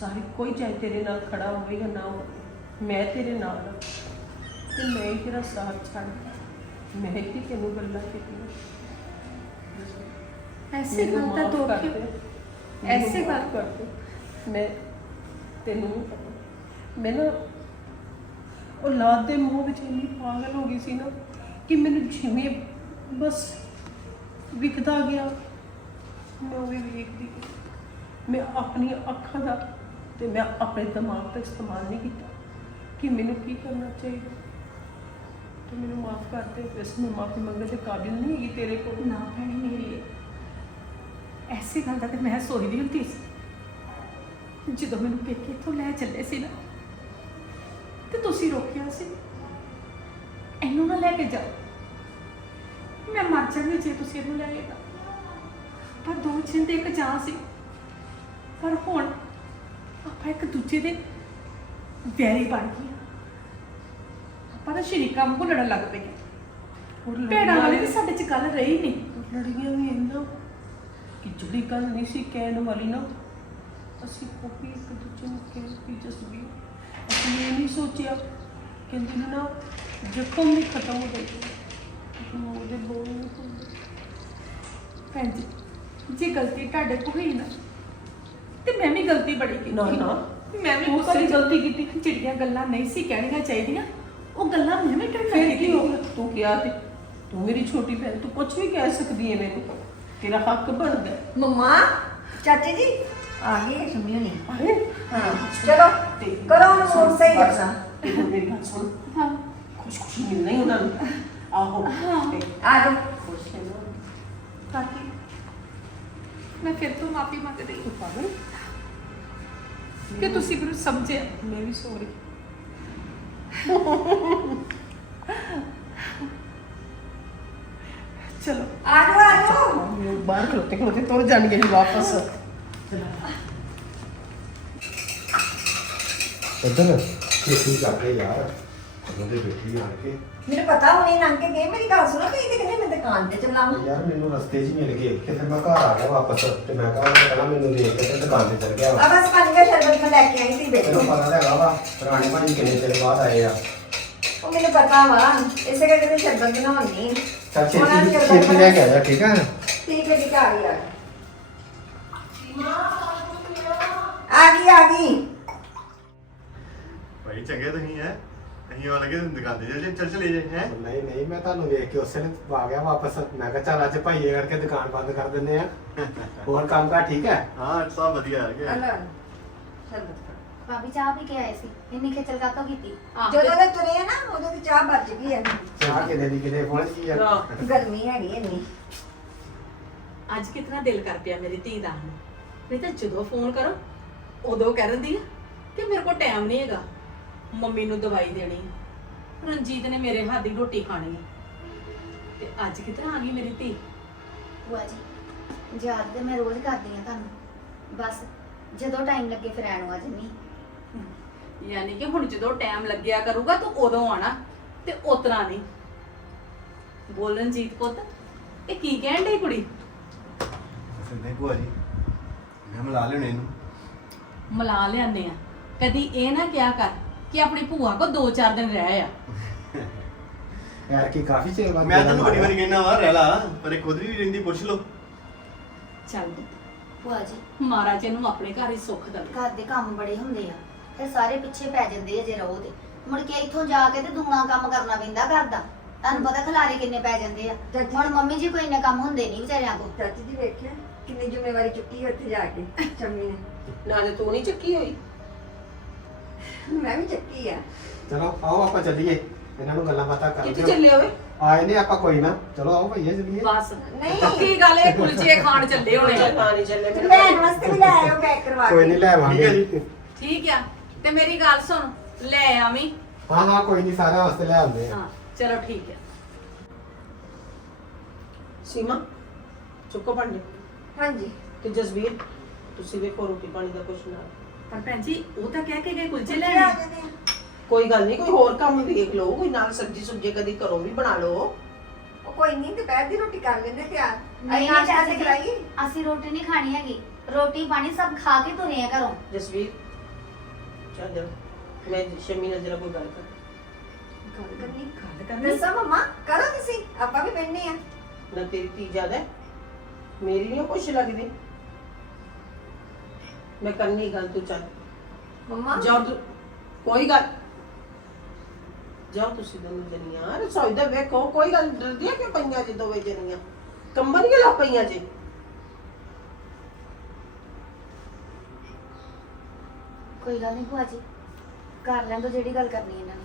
ਸਾਰੇ ਕੋਈ ਚਾਹੇ ਤੇਰੇ ਨਾਲ ਖੜਾ ਹੋਵੇ ਜਾਂ ਨਾ ਹੋਵੇ ਮੈਂ ਤੇਰੇ ਨਾਲ ਹਾਂ ਤੇ ਮੈਂ ਹੀ ਤੇਰਾ ਸਾਥ ਛੱਡ ਮੈਂ ਹੀ ਤੈਨੂੰ ਗੱਲਾਂ ਕੀਤੀਆਂ। ਐਸੇ ਮੈਨੂੰ ਗੱਲ ਤਾਂ ਦੇ। ਐਸੇ ਮੈਨੂੰ ਗੱਲ ਮਾਫ਼ ਕਰ ਦੇ। ਮੈਂ ਤੈਨੂੰ ਨਹੀਂ ਪਤਾ। ਮੈਂ ਨਾ ਔਲਾਦ ਦੇ ਮੋਹ ਵਿੱਚ ਇੰਨੀ ਪਾਗਲ ਹੋ ਗਈ ਸੀ ਨਾ ਕਿ ਮੈਨੂੰ ਜਿਵੇਂ ਬਸ ਵਿਖਦਾ ਗਿਆ। ਮੈਂ ਉਹ ਵੀ ਵੇਖਦੀ ਗਈ। ਮੈਂ ਆਪਣੀਆਂ ਅੱਖਾਂ ਦਾ ਤੇ ਮੈਂ ਆਪਣੇ ਦਿਮਾਗ ਦਾ ਇਸਤੇਮਾਲ ਨਹੀਂ ਕੀਤਾ ਕਿ ਮੈਨੂੰ ਕੀ ਕਰਨਾ ਚਾਹੀਦਾ। ਤੇ ਮੈਨੂੰ ਮਾਫ ਕਰ ਦੇ। ਵੈਸੇ ਮੈਂ ਮਾਫੀ ਮੰਗਣ ਦੇ ਕਾਬਿਲ ਨਹੀਂ ਹੈਗੀ ਤੇਰੇ ਕੋਲ। ਨਾ ਭੈਣੇ ਮੇਰੀ ਐਸੀ ਗੱਲ ਦਾ ਤੇ ਮੈਂ ਸੋਚਦੀ ਹੁੰਦੀ ਸੀ। ਜਦੋਂ ਮੈਨੂੰ ਪੇਕੇ ਇੱਥੋਂ ਲੈ ਚੱਲੇ ਸੀ ਨਾ ਤੇ ਤੁਸੀਂ ਰੋਕਿਆ ਸੀ। ਇਹਨੂੰ ਨਾ ਲੈ ਕੇ ਜਾਓ। ਮੈਂ ਮਰ ਜਾਵਾਂਗੀ ਜੇ ਤੁਸੀਂ ਇਹਨੂੰ ਲੈ ਕੇ ਜਾਓ। ਪਰ ਦੋ ਜਿੰਦੇ ਇੱਕ ਜਾਨ ਸੀ। ਪਰ ਹੁਣ ਆਪਾਂ ਇੱਕ ਦੂਜੇ ਦੇ ਵੈਰੀ ਬਣ ਗਏ ਆਪਾਂ ਤਾਂ ਸ਼ਰੀਕਾਂ ਵਾਂਗੂ ਲੜਨ ਲੱਗ ਪਏ। ਭੈਣਾਂ ਵਾਲੀ ਤੇ ਸਾਡੇ ਚ ਗੱਲ ਰਹੀ ਨਹੀਂ। ਲੜੀਆਂ ਵੀ ਇੰਨਾ ਕਿ ਜਿਹੜੀ ਗੱਲ ਨਹੀਂ ਸੀ ਕਹਿਣ ਵਾਲੀ ਨਾ। ਅਸੀਂ ਵੀ ਇੱਕ ਦੂਜੇ ਨੂੰ ਕਹਿ ਕੇ ਜਸਵੀ ਅਸੀਂ ਇਹ ਨਹੀਂ ਸੋਚਿਆ। ਕਹਿੰਦੇ ਨੇ ਨਾ ਜ਼ਖਮ ਨਹੀਂ ਖਤਮ ਹੋ ਗਏ ਉਹਦੇ ਬੋਲ ਨਹੀਂ ਹੁੰਦੇ ਭੈਣ ਜੀ ਜੇ ਗਲਤੀ ਤੁਹਾਡੇ ਕੋਲ ਹੋਈ ਨਾ ਤੇ ਮੈਂ ਵੀ ਗਲਤੀ ਬੜੀ ਕੀਤੀ। ਨਾ, ਨਾ। ਮੈਂ ਵੀ ਤੂੰ ਗੁੱਸੇ ਗਲਤੀ ਕੀਤੀ? ਜਿਹੜੀਆਂ ਗੱਲਾਂ ਨਹੀਂ ਸੀ ਕਹਿਣੀਆਂ ਚਾਹੀਦੀਆਂ ਉਹ ਗੱਲਾਂ ਮੈਂ ਵੀ ਤੁਹਾਡੇ ਨਾਲ ਫਿਰ ਕੀ ਕੀਤੀ ਹੋ ਗਿਆ? ਤੂੰ ਕਿਹਾ ਤੇ ਤੂੰ ਮੇਰੀ ਛੋਟੀ ਭੈਣ ਤੂੰ ਕੁਝ ਵੀ ਕਹਿ ਸਕਦੀ ਹੈ ਮੈਨੂੰ ਤੇਰਾ ਹੱਕ ਬਣਦਾ। ਹੈ। ਮੰਮਾ ਚਾਚੀ ਜੀ ਆ ਗਈ ਹੈ ਸ਼ਮੀ ਹੋਣੀ। ਅਰੇ ਹਾਂ ਚਲੋ ਕਰੋ ਮੂਡ ਸਹੀ ਤੂੰ ਮੇਰੀ ਗੱਲ ਸੁਣ ਹਾਂ ਖੁਸ਼ ਖੁਸ਼ੀ ਮਿਲਣਾ ਹੀ। ਉਹਨਾਂ ਨੂੰ। ਆਹੋ। ਹਾਂ। ਤੇ ਆ ਜਾਓ। ਖੁਸ਼ ਹੈ ਨਾ। ਮੈਂ ਫਿਰ ਤੋਂ ਮਾਫੀ ਮੰਗਦੀ ਤੂੰ ਪਾਗਲ? ਕਿ ਤੁਸੀਂ ਮੈਨੂੰ ਸਮਝਿਆ? ਮੈਂ ਵੀ ਸੌਰੀ ਚਲੋ। ਆ ਜਾਓ ਆ ਜਾਓ। ਬਾਹਰ ਖਲੋਤੇ ਖਲੋਤੇ ਤੁਰ ਜਾਣਗੇ ਜੀ ਵਾਪਸ। ਇੱਧਰ ਖੇਤੀ ਕਰਦੇ ਯਾਰ? ਉਹਦੇ ਬੈਠੀ ਆਣ ਕੇ। ਮੈਨੂੰ ਪਤਾ ਹੁਣੇ ਲੰਘ ਕੇ ਗਏ ਮੇਰੀ ਗੱਲ ਸੁਣੋ ਤੁਸੀਂ ਤੇ ਕਹਿੰਦੇ ਮੈਂ ਦੁਕਾਨ ਤੇ ਚੱਲਾਵਾਂ ਯਾਰ ਮੈਨੂੰ ਰਸਤੇ 'ਚ ਹੀ ਮਿਲ ਗਏ ਕਿ ਫਿਰ ਮੈਂ ਘਰ ਆ ਗਿਆ ਵਾਪਸ ਤੇ ਮੈਂ ਕਹਾਂ ਪਹਿਲਾਂ ਮੈਨੂੰ ਦੇਖ ਕੇ ਤੇ ਦੁਕਾਨ ਤੇ ਚਲ ਗਿਆ ਵਾ। ਆ ਬਸ ਪਾਣੀ ਦਾ ਸ਼ਰਬਤ ਮੈਂ ਲੈ ਕੇ ਆਈ ਸੀ ਬੈਠੋ ਤੈਨੂੰ ਪਤਾ ਤਾਂ ਹੈਗਾ ਵਾ ਪੁਰਾਣੇ ਭਾਜੀ ਕਿੰਨੇ ਚਿਰ ਬਾਅਦ ਆਏ ਆ। ਉਹ ਮੈਨੂੰ ਪਤਾ ਵਾ ਇਸੇ ਕਰਕੇ ਤੇ ਸ਼ਰਬਤ ਬਣਾਉਣੀ। ਚੱਲ ਉਹਨਾਂ ਛੇਤੀ ਛੇਤੀ ਲੈ ਕੇ ਆ ਜਾ ਠੀਕ ਆ? ਠੀਕ ਹੈ ਜੀ ਘਰ ਹੀ ਆ। ਆ ਗਈ ਆ ਗਈ। ਭਾਈ ਚੰਗੇ ਤੁਸੀਂ ਹੈ? ਅਸੀਂ ਉਹ ਲੱਗੇ ਦੁਕਾਨ ਤੇ। ਚੱਲ ਚੱਲ ਚਲੇ ਜੇ ਹੈ? ਨਹੀਂ ਨਹੀਂ ਮੈਂ ਤੁਹਾਨੂੰ ਵੇਖ ਕੇ ਉਸੇ ਨੇ ਆ ਗਿਆ ਵਾਪਸ। ਮੈਂ ਕਿਹਾ ਚੱਲ ਅੱਜ ਭਾਈਏ ਕਰਕੇ ਦੁਕਾਨ ਬੰਦ ਕਰ ਦਿੰਦੇ ਆ ਹੋਰ ਕੰਮ ਕਾ ਠੀਕ ਹੈ? ਹਾਂ ਸਭ ਵਧੀਆ ਹੈ ਸ਼ਰਬਤ ਭਾਬੀ ਚਾਹ ਵੀ ਕੇ ਆਏ ਸੀ। ਇੰਨੀ ਖੇਚਲ ਕਾਤੋਂ? ਕੀਤੀ ਜਦੋਂ ਦੇ ਤੁਰੇ ਆ ਨਾ ਉਦੋਂ ਦੀ ਚਾਹ ਬਚ ਗਈ ਆ। ਚਾਹ ਕਿਤੇ ਦੀ ਕਿਤੇ ਪਹੁੰਚ ਗਈ ਆ? ਹਾਂ। ਗਰਮੀ ਹੈਗੀ ਇੰਨੀ। ਅੱਜ ਕਿਤਨਾ ਦਿਲ ਕਰ ਪਿਆ ਮੇਰੀ ਧੀ ਦਾ। ਨਹੀਂ ਤਾਂ ਜਦੋਂ ਫੋਨ ਕਰੋ ਉਦੋਂ ਕਹਿ ਦਿੰਦੀ ਆ ਕਿ ਮੇਰੇ ਕੋਲ ਟਾਈਮ ਨਹੀਂ ਹੈਗਾ ਮੰਮੀ ਨੂੰ ਦਵਾਈ ਦੇਣੀ ਆ। ਰਣਜੀਤ ਨੇ ਮੇਰੇ ਹੱਥ ਦੀ ਰੋਟੀ ਖਾਣੀ ਹੈ ਤੇ ਅੱਜ ਕਿਤਨਾ ਆ ਗਈ ਮੇਰੀ ਧੀ? ਭੂਆ ਜੀ ਯਾਦ ਤੇ ਮੈਂ ਰੋਜ਼ ਕਰਦੀ ਆ ਤੁਹਾਨੂੰ। ਬਸ ਜਦੋਂ ਟਾਈਮ ਲੱਗੇ ਫਿਰ ਆਣੋ ਆ ਜੰਨੀ ਯਾਨੀ ਕਿ ਹੁਣ ਜਦੋਂ ਟਾਈਮ ਲੱਗਿਆ ਕਰੂਗਾ ਤੂੰ ਉਦੋਂ ਆਣਾ ਤੇ ਉਤਰਾ ਨਹੀਂ। ਬੋਲ ਰਣਜੀਤ ਪੁੱਤ ਇਹ ਕੀ ਕਹਿਣ ਡਈ ਕੁੜੀ? ਸਿੰਦੇ ਭੂਆ ਜੀ। ਮੈਂ ਮਿਲਾ ਲੈਣੇ ਇਹਨੂੰ। ਮਿਲਾ ਲਿਆਨੇ ਆ। ਕਦੀ ਇਹ ਨਾ ਕਿਹਾ ਕਰ ਕਿ ਆਪਣੀ ਭੂਆ ਕੋ 2-4 ਦਿਨ ਰਹਿ ਆ। ਯਾਰ ਕੀ ਕਾਫੀ ਚਿਰ ਬਾਅਦ ਮੈਂ ਤੈਨੂੰ ਬੜੀ। ਵਾਰੀ ਕਹਿਣਾ ਵਾ ਰਹਿ ਲਾ ਪਰ ਇਹ ਖੁਦ ਵੀ ਰਹਿੰਦੀ ਪੁੱਛ ਲਓ। ਚੱਲ ਭੂਆ ਜੀ। ਮਹਾਰਾਜ ਇਹਨੂੰ ਆਪਣੇ ਘਰ ਹੀ ਸੁੱਖ ਦੇਵੇ। ਘਰ ਦੇ ਕੰਮ ਬੜੇ ਹੁੰਦੇ ਆ ਤੇ ਸਾਰੇ ਪਿੱਛੇ ਪੈ ਜਾਂਦੇ ਆ ਜੇ ਰਹੋ ਤੇ। ਮੁੜ ਕੇ ਇੱਥੋਂ ਜਾ ਕੇ ਤੇ ਦੂਣਾ ਕੰਮ ਕਰਨਾ ਪੈਂਦਾ ਘਰ ਦਾ। ਤੁਹਾਨੂੰ ਪਤਾ ਖਲਾਰੇ ਕਿੰਨੇ ਪੈ ਜਾਂਦੇ ਆ। ਹੁਣ ਮੰਮੀ ਜੀ ਕੋਈ ਇੰਨੇ ਕੰਮ ਹੁੰਦੇ ਨਹੀਂ ਵਿਚਾਰਿਆਂ ਕੋਲ। ਚਾਚੀ ਜੀ ਵੇਖਿਆ? ਕਿੰਨੀ ਜ਼ਿੰਮੇਵਾਰੀ ਚੁੱਕੀ ਹੈ ਉੱਥੇ ਜਾ ਕੇ ਸ਼ਮੀ ਨੇ। ਨਾਲੇ ਤੂੰ ਨਹੀਂ ਚੱਕੀ ਹੋਈ? ਮੈਂ ਵੀ ਚੱਕੀ ਆ। ਚਲੋ ਆਓ ਆਪਾਂ ਚੱਲੀਏ। ਇਹਨਾਂ ਨੂੰ ਗੱਲਾਂ ਬਾਤਾਂ ਕਿੱਥੇ ਕਰਦੇ ਚੱਲੇ ਹੋਵੇ ਆਏ ਨੇ ਆਪਾਂ ਕੋਈ ਨਾ। ਚਲੋ ਆਓ ਭਈਏ ਚੱਲੀਏ। ਬਸ ਨਹੀਂ। ਪੱਕੀ ਗੱਲ ਇਹ ਕੁਲਚੇ ਖਾਣ ਚੱਲੇ ਹੋਣੇ। ਆ। ਪਾਣੀ ਚੱਲੇ। ਫਿਰ ਲੈਣ ਵਾਸਤੇ ਵੀ ਲੈ ਆਇਓ ਪੈਕ ਕਰਵਾ ਕੋਈ ਕੇ। ਨਹੀਂ ਲੈ ਆਵਾਂਗੇ। ਠੀਕ ਹੈ ਠੀਕ ਆ। ਤੇ ਮੇਰੀ ਗੱਲ ਸੁਣ ਲੈ ਆਵੀਂ। ਹਾਂ ਹਾਂ ਕੋਈ ਨਹੀਂ ਸਾਰਿਆਂ ਵਾਸਤੇ ਲੈ ਆਉਂਦੇ ਆ। ਹਾਂ ਚਲੋ ਠੀਕ ਆ। ਸੀਮਾ ਚੁੱਕੋ ਭਾਂਡੇ। ਹਾਂਜੀ। ਤੇ ਜਸਵੀਰ ਤੁਸੀਂ ਵੇਖੋ ਰੋਟੀ ਪਾਣੀ ਦਾ ਕੁਛ ਨਾ। ਪਰ ਭੈਣ ਜੀ ਉਹ ਤਾਂ ਕਹਿ ਕੇ ਗਏ ਕੁਲਚੇ ਲੈ ਲੈਣੇ। ਆ ਆ। ਜਾਂਦੇ ਆ। ਕੋਈ ਗੱਲ ਨਹੀਂ ਕੋਈ ਹੋਰ ਕੰਮ ਵੇਖ ਲਓ ਕੋਈ ਨਾਲ ਸਬਜ਼ੀ ਸੁਬਜ਼ੀ ਕਦੀ ਘਰੋਂ ਵੀ ਬਣਾ ਲਓ। ਉਹ ਕੋਈ ਨਹੀਂ ਦੁਪਹਿਰ ਦੀ ਰੋਟੀ ਕਰ ਲੈਂਦੇ ਤਿਆਰ। ਨਹੀਂ, ਅਸੀਂ ਨਾਸ਼ਤਾ ਚਾਚੀ ਤੇ ਜੀ। ਕਰਾਈਏ। ਅਸੀਂ ਰੋਟੀ ਨਹੀਂ ਖਾਣੀ ਹੈਗੀ। ਰੋਟੀ ਪਾਣੀ ਸਭ ਖਾ ਕੇ ਤੁਰੇ ਆ ਘਰੋਂ। ਜਸਵੀਰ ਚੱਲ ਜਾ। ਮੈਂ ਸ਼ਮੀ ਨਾਲ ਜਰਾ ਕੋਈ ਗੱਲ ਕਰ। ਗੱਲ ਕਰਨੀ। ਗੱਲ ਕਰਨੀ ਦੱਸੋ ਮਮਾ। ਕਰੋ ਤੁਸੀਂ ਆਪਾਂ ਵੀ ਬੈਠਨੇ ਆ। ਨਾ ਤੇਰੀ ਧੀ ਜ਼ਿਆਦਾ ਹੈ, ਮੇਰੀ ਨਹੀਂ ਕੁਛ ਲੱਗਦੀ। ਮੈਂ ਕਰਨੀ ਗੱਲ ਤੂੰ ਚੱਲ। ਮਮਾ। ਜਾਓ ਤੂੰ ਕੋਈ ਗੱਲ। ਜਾਓ ਤੁਸੀਂ ਦੋਨੋਂ ਜਣੀਆਂ ਰਸੋਈ ਦਾ ਵੇਖੋ ਕੋਈ ਗੱਲ ਡਰਦੀਆਂ ਕਿ ਪਈਆਂ ਜੇ ਦੋਵੇਂ ਜਣੀਆਂ? ਕੰਬਣ ਕੇ ਲਾ ਪਈਆਂ ਜੇ। ਕੋਈ ਗੱਲ ਨਹੀਂ ਭੂਆ ਜੀ ਕਰ ਲੈਣ ਦੋ ਜਿਹੜੀ ਗੱਲ ਕਰਨੀ ਇਹਨਾਂ ਨੇ।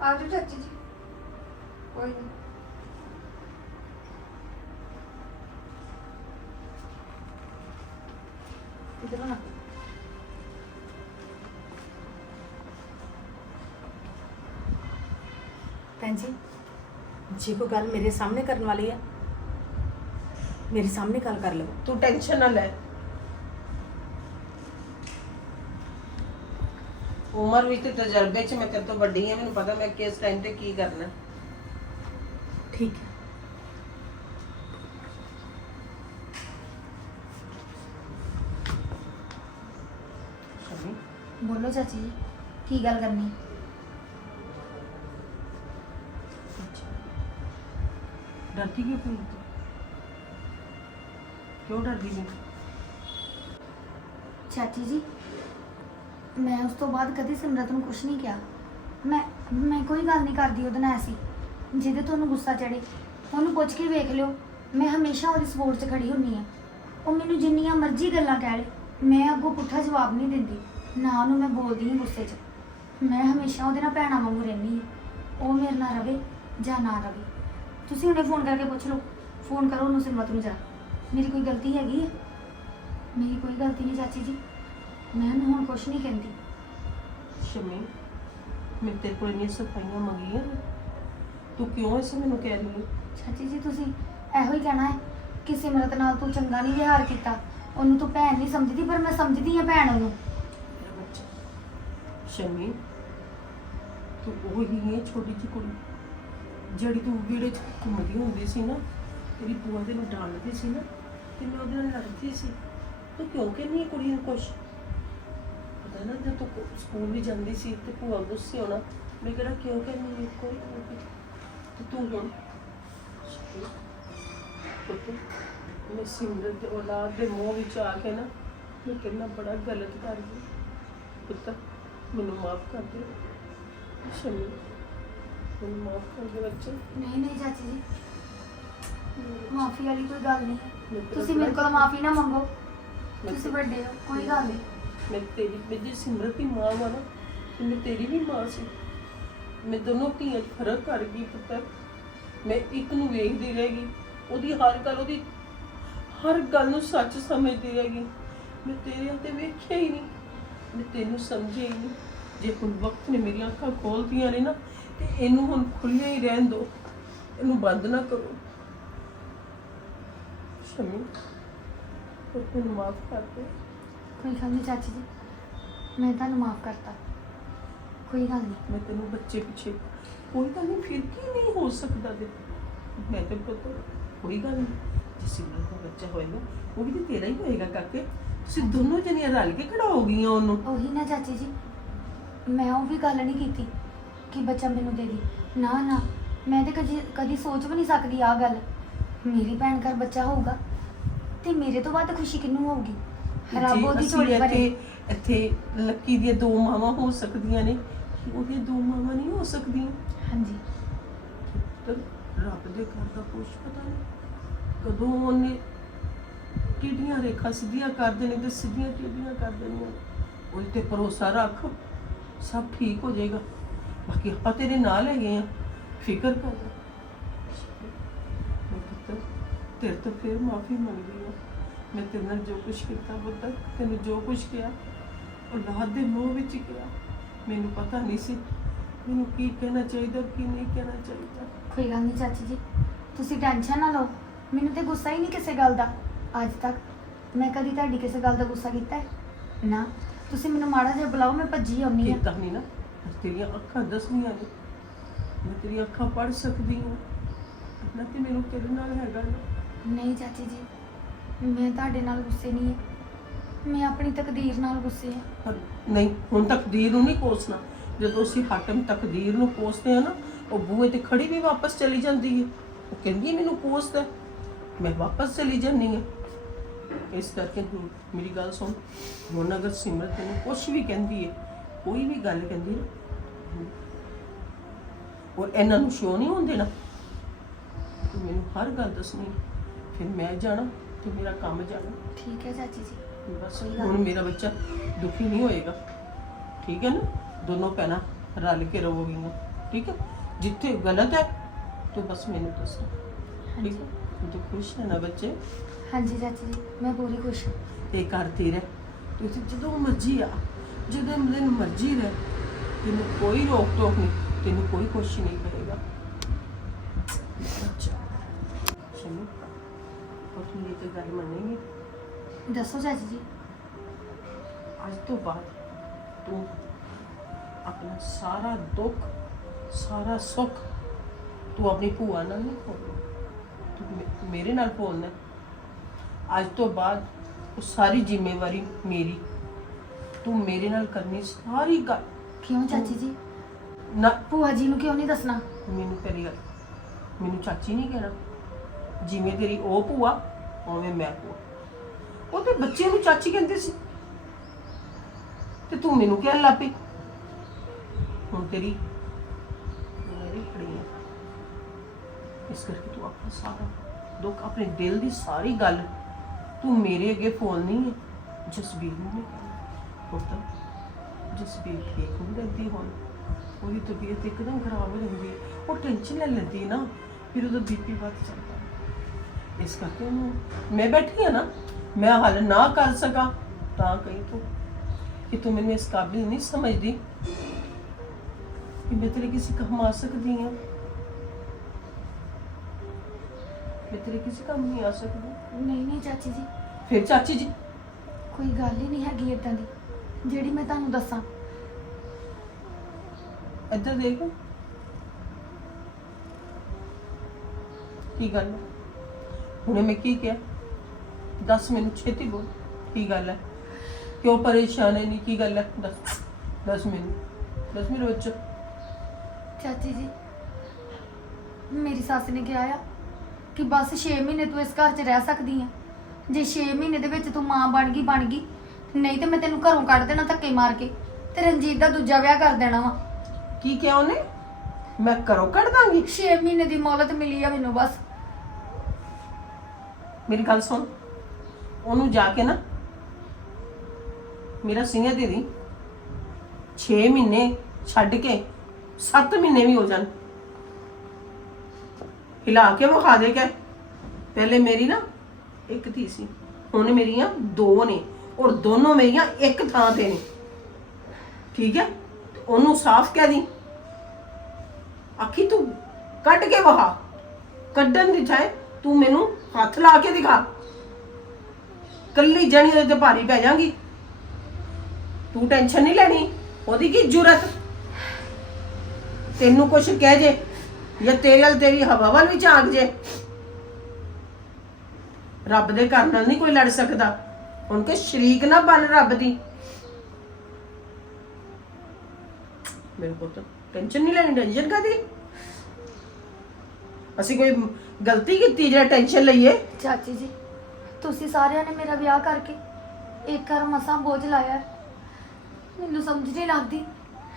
ਆ ਜਾਓ ਚਾਚੀ ਜੀ। ਕੋਈ ਨਹੀਂ ਇਧਰੋਂ ਨਾ ਭੈਣ ਜੀ ਜੇ ਕੋਈ ਗੱਲ ਮੇਰੇ ਸਾਹਮਣੇ ਕਰਨ ਵਾਲੀ ਆ ਮੇਰੇ ਸਾਹਮਣੇ ਗੱਲ ਕਰ ਲਓ ਤੂੰ ਟੈਨਸ਼ਨ ਨਾ ਲੈ। ਉਮਰ ਵਿੱਚ ਤੇ ਤਜਰਬੇ 'ਚ ਮੈਂ ਤੇਰੇ ਤੋਂ ਵੱਡੀ ਹਾਂ ਮੈਨੂੰ ਪਤਾ ਮੈਂ ਕਿਸ ਟਾਈਮ ਤੇ ਕੀ ਕਰਨਾ। ਠੀਕ ਹੈ ਸ਼ਮੀ ਬੋਲੋ ਚਾਚੀ ਜੀ ਕੀ ਗੱਲ ਕਰਨੀ? ਡਰਦੀ ਕਿਉਂ ਪਈ ਤੂੰ? ਕਿਉਂ ਡਰਦੀ ਨਹੀਂ ਚਾਚੀ ਜੀ ਮੈਂ ਉਸ ਤੋਂ ਬਾਅਦ ਕਦੀ ਸਿਮਰਤ ਨੂੰ ਕੁਝ ਨਹੀਂ ਕਿਹਾ। ਮੈਂ ਮੈਂ ਕੋਈ ਗੱਲ ਨਹੀਂ ਕਰਦੀ ਉਹਦੇ ਨਾਲ ਐਸੀ। ਜਿਹਦੇ ਤੋਂ ਉਹਨੂੰ ਗੁੱਸਾ ਚੜੇ ਉਹਨੂੰ ਪੁੱਛ ਕੇ ਵੇਖ ਲਿਓ। ਮੈਂ ਹਮੇਸ਼ਾ ਉਹਦੀ ਸਪੋਰਟ 'ਚ ਖੜੀ ਹੁੰਨੀ ਆ ਉਹ ਮੈਨੂੰ ਜਿੰਨੀਆਂ ਮਰਜ਼ੀ ਗੱਲਾਂ ਕਹਿ ਲੇ। ਮੈਂ ਅੱਗੋਂ ਪੁੱਠਾ ਜਵਾਬ ਨਹੀਂ ਦਿੰਦੀ। ਨਾ ਉਹਨੂੰ ਮੈਂ ਬੋਲਦੀ ਹਾਂ ਗੁੱਸੇ 'ਚ। ਮੈਂ ਹਮੇਸ਼ਾ ਉਹਦੇ ਨਾਲ ਭੈਣਾਂ ਵਾਂਗੂ ਰਹਿੰਦੀ ਹਾਂ। ਉਹ ਮੇਰੇ ਨਾਲ ਰਵੇ ਜਾਂ ਨਾ ਰਵੇ। ਤੁਸੀਂ ਉਹਨੇ ਫੋਨ ਕਰਕੇ ਪੁੱਛ ਲਓ। ਫੋਨ ਕਰੋ ਉਹਨੂੰ ਸਿਮਰਤ ਨੂੰ ਜਾ। ਮੇਰੀ ਕੋਈ ਗਲਤੀ ਹੈਗੀ ਹੈ ਮੇਰੀ ਕੋਈ ਗਲਤੀ ਨਹੀਂ ਚਾਚੀ ਜੀ। ਮੈਂ ਉਹਨੂੰ ਹੁਣ ਕੁਛ ਨਹੀਂ ਕਹਿੰਦੀ। ਸ਼ਮੀ ਮੈਂ ਤੇਰੇ ਕੋਲ ਇੰਨੀਆਂ ਸਫਾਈਆਂ ਮੰਗੀਆਂ ਨੇ। ਤੂੰ ਕਿਉਂ ਇਸ ਮੈਨੂੰ ਕਹਿ ਰਹੀ ਹੈ? ਚਾਚੀ ਜੀ ਤੁਸੀਂ ਇਹੋ ਹੀ ਕਹਿਣਾ ਹੈ ਕਿ ਸਿਮਰਤ ਨਾਲ ਤੂੰ ਚੰਗਾ ਨਹੀਂ ਵਿਹਾਰ ਕੀਤਾ। ਉਹਨੂੰ ਤੂੰ ਭੈਣ ਨਹੀਂ ਸਮਝਦੀ ਪਰ ਮੈਂ ਸਮਝਦੀ ਹਾਂ ਭੈਣ ਉਹਨੂੰ। ਸ਼ਮੀ, ਤੂੰ ਉਹ ਹੀ ਹੈ ਛੋਟੀ ਜਿਹੀ ਕੁੜੀ, ਜਿਹੜੀ ਤੂੰ ਵੀੜੇ 'ਚ ਘੁੰਮਦੀ ਹੁੰਦੀ ਸੀ ਨਾ, ਤੇਰੀ ਭੂਆ ਤੈਨੂੰ ਡਾਂਟਦੀ ਸੀ ਨਾ, ਤੇ ਮੈਂ ਉਹਦੇ ਨਾਲ ਲੜਦੀ ਸੀ। ਤੂੰ ਕਿਉਂ ਕਹਿੰਦੀ ਹੈ ਕੁੜੀ ਨੂੰ ਕੁਛ? ਪਤਾ ਨਾ ਜਦ ਤੂੰ ਸਕੂਲ ਵੀ ਜਾਂਦੀ ਸੀ ਤੇ ਭੂਆ ਗੁੱਸੇ ਹੋਣਾ, ਮੈਂ ਕਿਹੜਾ ਕਿਉਂ ਕਹਿੰਦੀ ਹੈ ਕੋਈ ਤੇ ਤੂੰ ਹੁਣ ਮੈਂ ਸਿਮਰਤ ਦੇ ਔਲਾਦ ਦੇ ਮੂੰਹ ਵਿੱਚ ਆ ਕੇ ਨਾ, ਮੈਂ ਕਿੰਨਾ ਬੜਾ ਗਲਤ ਕਰ ਗਈ ਪੁੱਤ ਮੈਨੂੰ ਮਾਫ ਕਰ ਦੇ ਸ਼ਮੀ ਮੈਨੂੰ ਮਾਫ ਕਰ ਦੇ ਬੱਚੇ। ਨਹੀਂ ਨਹੀਂ ਚਾਚੀ ਜੀ। ਮਾਫੀ ਵਾਲੀ ਕੋਈ ਗੱਲ ਨਹੀਂ। ਤੁਸੀਂ ਮੇਰੇ ਕੋਲ ਮਾਫੀ ਨਾ ਮੰਗੋ। ਤੁਸੀਂ ਵੱਡੇ ਹੋ ਕੋਈ ਗੱਲ ਨਹੀਂ। ਮੈਂ ਤੇਰੀ ਮੈਂ ਜੇ ਸਿਮਰਤ ਦੀ ਮਾਂ ਵਾ ਨਾ ਤੇ ਮੈਂ ਤੇਰੀ ਵੀ ਮਾਂ ਸੀ। ਮੈਂ ਦੋਨੋਂ ਧੀਆਂ 'ਚ ਫ਼ਰਕ ਕਰ ਗਈ ਪੁੱਤਰ। ਮੈਂ ਇੱਕ ਨੂੰ ਵੇਖਦੀ ਰਹਿ ਗਈ ਉਹਦੀ ਹਰ ਗੱਲ ਉਹਦੀ ਹਰ ਗੱਲ ਨੂੰ ਸੱਚ ਸਮਝਦੀ ਰਹਿ ਗਈ ਮੈਂ ਤੇਰੇ ਉੱਤੇ ਵੇਖਿਆ ਹੀ ਨਹੀਂ। ਮੈਂ ਤੈਨੂੰ ਸਮਝਿਆ ਹੀ ਨਹੀਂ। ਜੇ ਹੁਣ ਵਕਤ ਨੇ ਮੇਰੀਆਂ ਅੱਖਾਂ ਖੋਲਤੀਆਂ ਨੇ ਨਾ ਤੇ ਇਹਨੂੰ ਹੁਣ ਖੁੱਲੀਆਂ ਹੀ ਰਹਿਣ ਦਿਓ ਇਹਨੂੰ ਬੰਦ ਨਾ ਕਰੋ। ਸ਼ਮੀ ਮੈਨੂੰ ਮਾਫ ਕਰ ਦੇ। ਕੋਈ ਗੱਲ ਨਹੀਂ ਚਾਚੀ ਜੀ ਮੈਂ ਤੁਹਾਨੂੰ ਮਾਫ ਕਰਤਾ। ਕੋਈ ਗੱਲ ਨਹੀਂ। ਮੈਂ ਤੈਨੂੰ ਬੱਚੇ ਪਿੱਛੇ ਕੋਈ ਗੱਲ ਨਹੀਂ ਫਿਰ ਕੀ ਨਹੀਂ ਹੋ ਸਕਦਾ ਤੇ ਮੈਂ ਤੇ ਪੁੱਤ ਕੋਈ ਗੱਲ ਨਹੀਂ। ਜੇ ਸਿਮਰਨ ਦਾ ਬੱਚਾ ਹੋਏਗਾ ਉਹ ਵੀ ਤੇ ਤੇਰਾ ਹੀ ਹੋਏਗਾ ਕਾਕੇ। ਤੁਸੀਂ ਦੋਨੋਂ ਜਣੀਆਂ ਰਲ ਕੇ ਖੜਾਓਗੀਆਂ ਉਹਨੂੰ। ਉਹੀ ਨਾ ਚਾਚੀ ਜੀ ਮੈਂ ਉਹ ਵੀ ਗੱਲ ਨਹੀਂ ਕੀਤੀ ਕਿ ਬੱਚਾ ਮੈਨੂੰ ਦੇ ਦੀ। ਨਾ ਨਾ ਮੈਂ ਤੇ ਕਦੀ ਕਦੀ ਸੋਚ ਵੀ ਨਹੀਂ ਸਕਦੀ ਆ ਗੱਲ। ਮੇਰੀ ਭੈਣ ਘਰ ਬੱਚਾ ਹੋਊਗਾ ਤੇ ਮੇਰੇ ਤੋਂ ਵੱਧ ਖੁਸ਼ੀ ਕਿਹਨੂੰ ਹੋਊਗੀ? ਰੱਬ ਉਹਦੀ ਝੋਲੀ ਭਰੇ ਇੱਥੇ ਲੱਕੀ ਦੀਆਂ ਦੋ ਮਾਵਾਂ ਹੋ ਸਕਦੀਆਂ ਨੇ। ਉਹਦੀਆਂ ਦੋ ਮਾਵਾਂ ਨਹੀਂ ਹੋ ਸਕਦੀਆਂ। ਹਾਂਜੀ। ਤੇ ਰੱਬ ਦੇ ਘਰ ਦਾ ਕੁਛ ਪਤਾ ਨਹੀਂ। ਕਦੋਂ ਉਹਨੇ ਕਿਹੜੀਆਂ ਰੇਖਾ ਸਿੱਧੀਆਂ ਕਰ ਨੇ ਤੇ ਸਿੱਧੀਆਂ ਕਿਹੜੀਆਂ ਕਰ ਦੇਣੀਆਂ? ਉਹਦੇ ਤੇ ਭਰੋਸਾ ਰੱਖ, ਸਭ ਠੀਕ ਹੋ ਜਾਏਗਾ। ਬਾਕੀ ਆਪਾਂ ਤੇਰੇ ਨਾਲ ਹੈਗੇ ਆ, ਫਿਕਰ ਕਰ। ਮੈਂ ਪੁੱਤ ਤੇਰੇ ਤੋਂ ਫਿਰ ਮਾਫੀ ਮੰਗਦੀ ਹਾਂ। ਮੈਂ ਤੇਰੇ ਨਾਲ ਜੋ ਕੁਛ ਕੀਤਾ ਪੁੱਤ ਤੈਨੂੰ ਜੋ ਕੁਛ ਕਿਹਾ, ਔਲਾਦ ਦੇ ਮੂੰਹ ਵਿੱਚ ਕਿਹਾ, ਮੈਨੂੰ ਪਤਾ ਨਹੀਂ ਸੀ। ਮੈਨੂੰ ਕੀ ਕਹਿਣਾ ਚਾਹੀਦਾ, ਕੀ ਨਹੀਂ ਕਹਿਣਾ ਚਾਹੀਦਾ। ਕੋਈ ਗੱਲ ਨਹੀਂ ਚਾਚੀ ਜੀ, ਤੁਸੀਂ ਟੈਨਸ਼ਨ ਨਾ ਲਓ। ਮੈਨੂੰ ਤੇ ਗੁੱਸਾ ਹੀ ਨਹੀਂ ਕਿਸੇ ਗੱਲ ਦਾ। ਅੱਜ ਤੱਕ ਮੈਂ ਕਦੀ ਤੁਹਾਡੀ ਕਿਸੇ ਗੱਲ ਦਾ ਗੁੱਸਾ ਕੀਤਾ ਹੈ? ਨਾ। ਤੁਸੀਂ ਮੈਨੂੰ ਮਾੜਾ ਜਿਹਾ ਬੁਲਾਓ ਮੈਂ ਭੱਜੀ ਆਉਣੀ ਆ ਕੀਤਾ ਨਹੀਂ ਨਾ। ਤੇਰੀਆਂ ਅੱਖਾਂ ਦੱਸਣੀਆਂ ਨੇ। ਮੈਂ ਤੇਰੀਆਂ ਅੱਖਾਂ ਪੜ੍ਹ ਸਕਦੀ ਹਾਂ। ਨਾ ਕਿ ਮੈਨੂੰ ਤੇਰੇ ਨਾਲ ਹੈਗਾ ਨਾ। ਨਹੀਂ ਚਾਚੀ ਜੀ ਮੈਂ ਤੁਹਾਡੇ ਨਾਲ ਗੁੱਸੇ ਨਹੀਂ ਹਾਂ। ਮੈਂ ਆਪਣੀ ਤਕਦੀਰ ਨਾਲ ਗੁੱਸੇ ਹਾਂ। ਪਰ ਨਹੀਂ ਹੁਣ ਤਕਦੀਰ ਨੂੰ ਨਹੀਂ ਕੋਸਣਾ। ਜਦੋਂ ਅਸੀਂ ਹਾਕਮ ਤਕਦੀਰ ਨੂੰ ਕੋਸਦੇ ਆ ਨਾ ਉਹ ਬੂਹੇ ਤੇ ਖੜੀ ਵੀ ਵਾਪਸ ਚਲੀ ਜਾਂਦੀ ਹੈ। ਉਹ ਕਹਿੰਦੀ ਹੈ, ਮੈਨੂੰ ਕੋਸਦਾ ਮੈਂ ਵਾਪਸ ਚਲੀ ਜਾਂਦੀ ਹਾਂ। ਇਸ ਕਰਕੇ ਤੂੰ ਮੇਰੀ ਗੱਲ ਸੁਣ। ਹੁਣ ਅਗਰ ਸਿਮਰਤ ਨੂੰ ਕੁਛ ਵੀ ਕਹਿੰਦੀ ਹੈ ਕੋਈ ਵੀ ਗੱਲ ਕਹਿੰਦੀ ਹੈ ਔਰ ਇਹਨਾਂ ਨੂੰ ਸ਼ੋ ਨਹੀਂ ਹੋਣ ਦੇਣਾ। ਤੂੰ ਮੈਨੂੰ ਹਰ ਗੱਲ ਦੱਸਣੀ ਫਿਰ ਮੈਂ ਜਾਣਾ ਤੇ ਮੇਰਾ ਕੰਮ ਜਾਣਾ। ਠੀਕ ਹੈ ਚਾਚੀ ਜੀ। ਬਸ ਹੁਣ ਮੇਰਾ ਬੱਚਾ ਦੁਖੀ ਨਹੀਂ ਹੋਏਗਾ। ਠੀਕ ਹੈ ਨਾ? ਦੋਨੋਂ ਭੈਣਾਂ ਰਲ ਕੇ ਰਹੋਗੀਆਂ। ਠੀਕ ਹੈ? ਜਿੱਥੇ ਗਲਤ ਹੈ ਤੂੰ ਬਸ ਮੈਨੂੰ ਦੱਸ। ਠੀਕ ਹੈ? ਤੂੰ ਖੁਸ਼ ਹੈ ਨਾ ਬੱਚੇ? ਹਾਂਜੀ ਚਾਚੀ ਜੀ ਮੈਂ ਪੂਰੀ ਖੁਸ਼ ਹਾਂ। ਇਹ ਘਰ ਤੇਰਾ ਹੈ। ਤੂੰ ਇੱਥੇ ਜਦੋਂ ਮਰਜ਼ੀ ਆ। ਜਦੋਂ ਦਿਨ ਮਰਜ਼ੀ ਰਹਿ। ਤੈਨੂੰ ਕੋਈ ਰੋਕ ਟੋਕ ਨਹੀਂ ਤੈਨੂੰ ਕੋਈ ਕੁਛ ਨਹੀਂ ਕਰੇਗਾ। ਅੱਛਾ। ਚਲੋ ਉਹ ਤੂੰ ਇਹ ਤੇ ਗੱਲ ਮੰਨੇਗੀ। ਦੱਸੋ ਚਾਚੀ ਜੀ। ਅੱਜ ਤੋਂ ਬਾਅਦ ਤੂੰ ਆਪਣਾ ਸਾਰਾ ਦੁੱਖ ਸਾਰਾ ਸੁੱਖ ਤੂੰ ਆਪਣੀ ਭੂਆ ਨਾਲ ਨਹੀਂ ਖੋਲਣਾ ਤੂੰ ਮੇ- ਮੇਰੇ ਨਾਲ ਖੋਲਣਾ ਅੱਜ ਤੋਂ ਬਾਅਦ ਉਹ ਸਾਰੀ ਜ਼ਿੰਮੇਵਾਰੀ ਮੇਰੀ। ਤੂੰ ਮੇਰੇ ਨਾਲ ਕਰਨੀ ਸਾਰੀ ਗੱਲ। ਕਿਉਂ ਚਾਚੀ ਜੀ? ਨਾ। ਭੂਆ ਜੀ ਨੂੰ ਕਿਉਂ ਨਹੀਂ ਦੱਸਣਾ? ਮੈਨੂੰ ਪਹਿਲੀ ਗੱਲ ਮੈਨੂੰ ਚਾਚੀ ਨਹੀਂ ਕਹਿਣਾ। ਜਿਵੇਂ ਤੇਰੀ ਉਹ ਭੂਆ ਉਵੇਂ ਮੈਂ ਭੂਆ। ਉਹ ਤੇ ਬੱਚੇ ਨੂੰ ਚਾਚੀ ਕਹਿੰਦੇ ਸੀ। ਤੇ ਤੂੰ ਮੈਨੂੰ ਕਹਿਣ ਲੱਗ ਪਈ। ਹੁਣ ਤੇਰੀ ਮੇਰੀ ਖੜੀ ਹੈ ਇਸ ਕਰਕੇ ਤੂੰ ਆਪਣਾ ਸਾਰਾ ਦੁੱਖ ਆਪਣੇ ਦਿਲ ਦੀ ਸਾਰੀ ਗੱਲ ਤੂੰ ਮੇਰੇ ਅੱਗੇ ਫੋਨ ਨਹੀਂ ਹੈ ਜਸਬੀਰ ਨੂੰ ਨਹੀਂ ਕਹਿਣਾ ਪੁੱਤ ਜਸਬੀਰ ਠੀਕ ਹੋ ਜਾਂਦੀ ਹੁਣ ਉਹਦੀ ਤਬੀਅਤ ਇੱਕਦਮ ਖਰਾਬ ਹੋ ਜਾਂਦੀ ਹੈ ਉਹ ਟੈਨਸ਼ਨ ਲੈ ਲੈਂਦੀ ਹੈ ਨਾ ਫਿਰ ਉਹਦਾ ਬੀਪੀ ਵੱਧ ਜਾਂਦਾ ਹੈ। ਇਸ ਕਰਕੇ ਉਹਨੂੰ ਮੈਂ ਬੈਠੀ ਆ ਨਾ ਮੈਂ ਹੱਲ ਨਾ ਕਰ ਸਕਾਂ ਤਾਂ ਕਹੀਂ ਤੂੰ ਕਿ ਤੂੰ ਮੈਨੂੰ ਇਸ ਕਾਬਿਲ ਨਹੀਂ ਸਮਝਦੀ ਕਿ ਮੈਂ ਤੇਰੇ ਕਿਸੇ ਕੰਮ ਆ ਸਕਦੀ ਹਾਂ ਮੈਂ ਤੇਰੇ ਕਿਸੇ ਕੰਮ ਨਹੀਂ ਆ ਸਕਦੀ। ਨਹੀਂ ਨਹੀਂ ਚਾਚੀ ਜੀ। ਫਿਰ ਚਾਚੀ ਜੀ। ਕੋਈ ਗੱਲ ਹੀ ਨਹੀਂ ਹੈਗੀ ਇਦਾਂ ਦੀ। ਜਿਹੜੀ ਮੈਂ ਤੁਹਾਨੂੰ ਦੱਸਾਂ। ਇੱਧਰ ਦੇਖ। ਕੀ ਗੱਲ ਹੈ? ਹੁਣੇ ਮੈਂ ਕੀ ਕਿਹਾ? ਦੱਸ ਮੈਨੂੰ ਛੇਤੀ ਬੋਲ। ਕੀ ਗੱਲ ਹੈ? ਕਿਉਂ ਪਰੇਸ਼ਾਨ ਹੈ? ਨਹੀਂ ਕੀ ਗੱਲ ਹੈ? ਦੱਸ। ਦੱਸ ਮੈਨੂੰ। ਦੱਸ ਮੇਰੇ ਬੱਚਾ। ਚਾਚੀ ਜੀ ਮੇਰੀ ਸੱਸ ਨੇ ਕਿਹਾ ਆ ਕਿ ਬਸ 6 ਮਹੀਨੇ ਤੂੰ ਇਸ ਘਰ 'ਚ ਰਹਿ ਸਕਦੀ ਆ। ਜੇ 6 ਮਹੀਨੇ ਦੇ ਵਿੱਚ ਤੂੰ ਮਾਂ ਬਣ ਗਈ ਬਣ ਗਈ ਨਹੀਂ ਤੇ ਮੈਂ ਤੈਨੂੰ ਘਰੋਂ ਕੱਢ ਦੇਣਾ ਧੱਕੇ ਮਾਰ ਕੇ ਤੇ ਰਣਜੀਤ ਦਾ ਦੂਜਾ ਵਿਆਹ ਕਰ ਦੇਣਾ ਵਾ। ਕੀ ਕਿਹਾ ਉਹਨੇ? ਮੈਂ ਘਰੋਂ ਕੱਢ ਦਾਂਗੀ। 6 ਮਹੀਨੇ ਦੀ ਮੌਲਤ ਮਿਲੀ ਆ ਮੈਨੂੰ ਬਸ। ਮੇਰੀ ਗੱਲ ਸੁਣ। ਉਹਨੂੰ ਜਾ ਕੇ ਨਾ ਮੇਰਾ ਸੀਨੀਅਰ ਦੇ ਦੀ 6 ਮਹੀਨੇ ਛੱਡ ਕੇ 7 ਮਹੀਨੇ ਵੀ ਹੋ ਜਾਣ। ਹਿਲਾ ਕੇ ਵਿਖਾ ਦੇ ਕੇ। ਪਹਿਲੇ ਮੇਰੀ ਨਾ ਇੱਕ ਧੀ ਸੀ। ਹੁਣ ਮੇਰੀਆਂ ਦੋ ਨੇ ਔਰ ਦੋਨੋਂ ਮੇਰੀਆਂ ਇੱਕ ਥਾਂ ਤੇ ਨੇ। ਠੀਕ ਹੈ? ਤੇ ਉਹਨੂੰ ਸਾਫ਼ ਕਹਿ ਦੀ। ਆਖੀ, ਤੂੰ ਕੱਢ ਕੇ ਵਹਾ। ਕੱਢਣ ਦੀ ਥਾਂ ਤੂੰ ਮੈਨੂੰ ਹੱਥ ਲਾ ਕੇ ਦਿਖਾ। ਕੱਲੀ ਜਣੀ ਉਹਦੇ ਤੇ ਭਾਰੀ ਪੈ ਜਾਗੀ। ਤੂੰ ਟੈਨਸ਼ਨ ਨਹੀਂ ਲੈਣੀ। ਉਹਦੀ ਕੀ ਜ਼ਰੂਰਤ? ਤੈਨੂੰ ਕੁਛ ਕਹਿ ਜੇ ਜਾਂ ਤੇਰੇ ਨਾਲ ਤੇਰੀ ਹਵਾ ਵੱਲ ਵੀ ਝਾਕ ਜੇ। ਰੱਬ ਦੇ ਘਰ ਨਾਲ ਨਹੀਂ ਕੋਈ ਲੜ ਸਕਦਾ। ਹੁਣ ਕਿ ਸ਼ਰੀਕ ਨਾ ਬਣ ਰੱਬ ਦੀ। ਮੇਰੇ ਕੋਲ ਤਾਂ ਟੈਨਸ਼ਨ ਨਹੀਂ ਲੈਣੀ ਟੈਨਸ਼ਨ ਕਾਦੀ ਅਸੀਂ ਕੋਈ ਗਲਤੀ ਕੀਤੀ ਜਿਹੜਾ ਟੈਨਸ਼ਨ ਲਈਏ? ਚਾਚੀ ਜੀ, ਤੁਸੀਂ ਸਾਰਿਆਂ ਨੇ ਮੇਰਾ ਵਿਆਹ ਕਰਕੇ ਇੱਕ ਘਰ ਮਸਾਂ ਬੋਝ ਲਾਇਆ। ਹੈ। ਮੈਨੂੰ ਸਮਝ ਨਹੀਂ ਲੱਗਦੀ।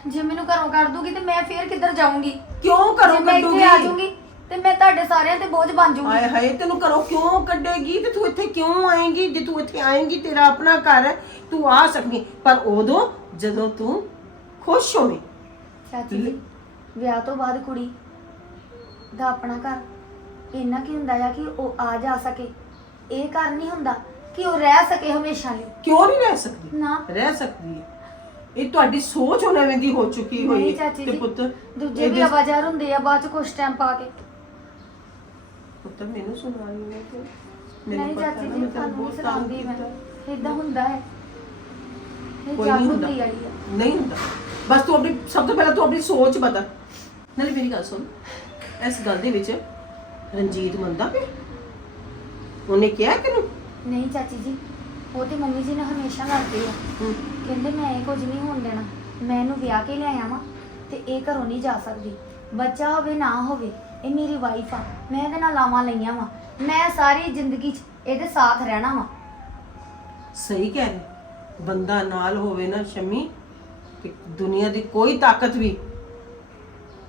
ਜੇ ਮੈਨੂੰ ਘਰੋਂ ਕੱਢ ਦੂਗੀ ਤੇ ਮੈਂ ਫੇਰ ਕਿੱਧਰ ਜਾਊਂਗੀ? ਕਿਉਂ ਘਰੋਂ ਜੇ ਮੈਂ ਇੱਥੇ ਆ ਕੱਢੂਗੀ? ਜਾਊਂਗੀ ਤੇ ਮੈਂ ਤੁਹਾਡੇ ਸਾਰਿਆਂ ਤੇ ਬੋਝ ਬਣ ਜਾਊਂਗੀ। ਹਾਏ ਹਾਏ ਤੈਨੂੰ ਘਰੋਂ ਕਿਉਂ ਕੱਢੇਗੀ? ਤੇ ਤੂੰ ਇੱਥੇ ਕਿਉਂ ਆਏਂਗੀ? ਜੇ ਤੂੰ ਇੱਥੇ ਆਏਂਗੀ ਤੇਰਾ ਆਪਣਾ ਘਰ ਹੈ ਤੂੰ ਆ ਸਕਦੀ ਪਰ ਉਦੋਂ ਜਦੋਂ ਤੂੰ ਖੁਸ਼ ਹੋਵੇਂ। ਚਾਚੀ ਜੀ ਵਿਆਹ ਤੋਂ ਬਾਅਦ ਕੁੜੀ ਦਾ ਆਪਣਾ ਘਰ ਇੰਨਾ ਕੀ ਹੁੰਦਾ ਆ ਕਿ ਉਹ ਆ ਜਾ ਸਕੇ। ਇਹ ਘਰ ਨਹੀਂ ਹੁੰਦਾ ਕਿ ਉਹ ਰਹਿ ਸਕੇ ਹਮੇਸ਼ਾ ਲਈ। ਕਿਉਂ ਨਹੀਂ ਰਹਿ ਸਕਦੀ? ਨਾ। ਰਹਿ ਸਕਦੀ ਹੈ। ਇਹ ਤੁਹਾਡੀ ਸੋਚ ਹੁਣ ਐਵੇਂ ਦੀ ਹੋ ਚੁੱਕੀ ਹੋਈ ਨਹੀਂ ਹੈ ਚਾਚੀ ਤੇ ਜੀ ਪੁੱਤ ਦੂਜੇ ਵੀ ਇਹਦੇ- ਆਵਾਜ਼ਾਰ ਹੁੰਦੇ ਆ ਬਾਅਦ ਚ ਕੁਛ ਟਾਈਮ ਪਾ ਕੇ। ਪੁੱਤ ਮੈਨੂੰ ਸੁਣਾ ਰਹੀ ਹੈ ਕਿ ਨਹੀਂ ਚਾਚੀ ਜੀ ਤੁਹਾਨੂੰ ਨਹੀਂ ਸੁਣਾਉਂਦੀ ਮੈਂ ਇਦਾਂ ਹੁੰਦਾ ਹੈ। ਇਹ ਕੋਈ ਨਹੀਂ ਹੁੰਦਾ। ਆਈ ਆ। ਨਹੀਂ ਹੁੰਦਾ। ਬਸ ਤੂੰ ਆਪਣੀ ਸਭ ਤੋਂ ਪਹਿਲਾਂ ਤੂੰ ਆਪਣੀ ਸੋਚ ਬਦਲ ਨਾਲੇ ਮੇਰੀ ਗੱਲ ਸੁਣ। ਇਸ ਗੱਲ ਦੇ ਵਿੱਚ ਰਣਜੀਤ ਮੰਦਾ ਪਿਆ ਉਹਨੇ ਕਿਹਾ ਕਿ ਨਹੀਂ ਚਾਚੀ ਜੀ। ਉਹ ਤੇ ਮੰਮੀ ਜੀ ਨੇ ਹਮੇਸ਼ਾ ਕਰਦੇ ਆ। ਕਹਿੰਦੇ ਮੈਂ ਇਹ ਕੁਝ ਨਹੀਂ ਹੋਣ ਦੇਣਾ। ਮੈਂ ਇਹਨੂੰ ਵਿਆਹ ਕੇ ਲਿਆਇਆ ਵਾਂ ਤੇ ਇਹ ਘਰੋਂ ਨਹੀਂ ਜਾ ਸਕਦੀ। ਬੱਚਾ ਹੋਵੇ ਨਾ ਹੋਵੇ ਇਹ ਮੇਰੀ ਵਾਈਫ ਆ। ਮੈਂ ਇਹਦੇ ਨਾਲ ਲਾਵਾਂ ਲਈਆਂ ਵਾਂ। ਮੈਂ ਸਾਰੀ ਜ਼ਿੰਦਗੀ 'ਚ ਇਹਦੇ ਸਾਥ ਰਹਿਣਾ ਵਾਂ। ਸਹੀ ਕਹਿ ਰਹੇ ਬੰਦਾ ਨਾਲ ਹੋਵੇ ਨਾ ਸ਼ਮੀ ਕਿ ਦੁਨੀਆ ਦੀ ਕੋਈ ਤਾਕਤ ਵੀ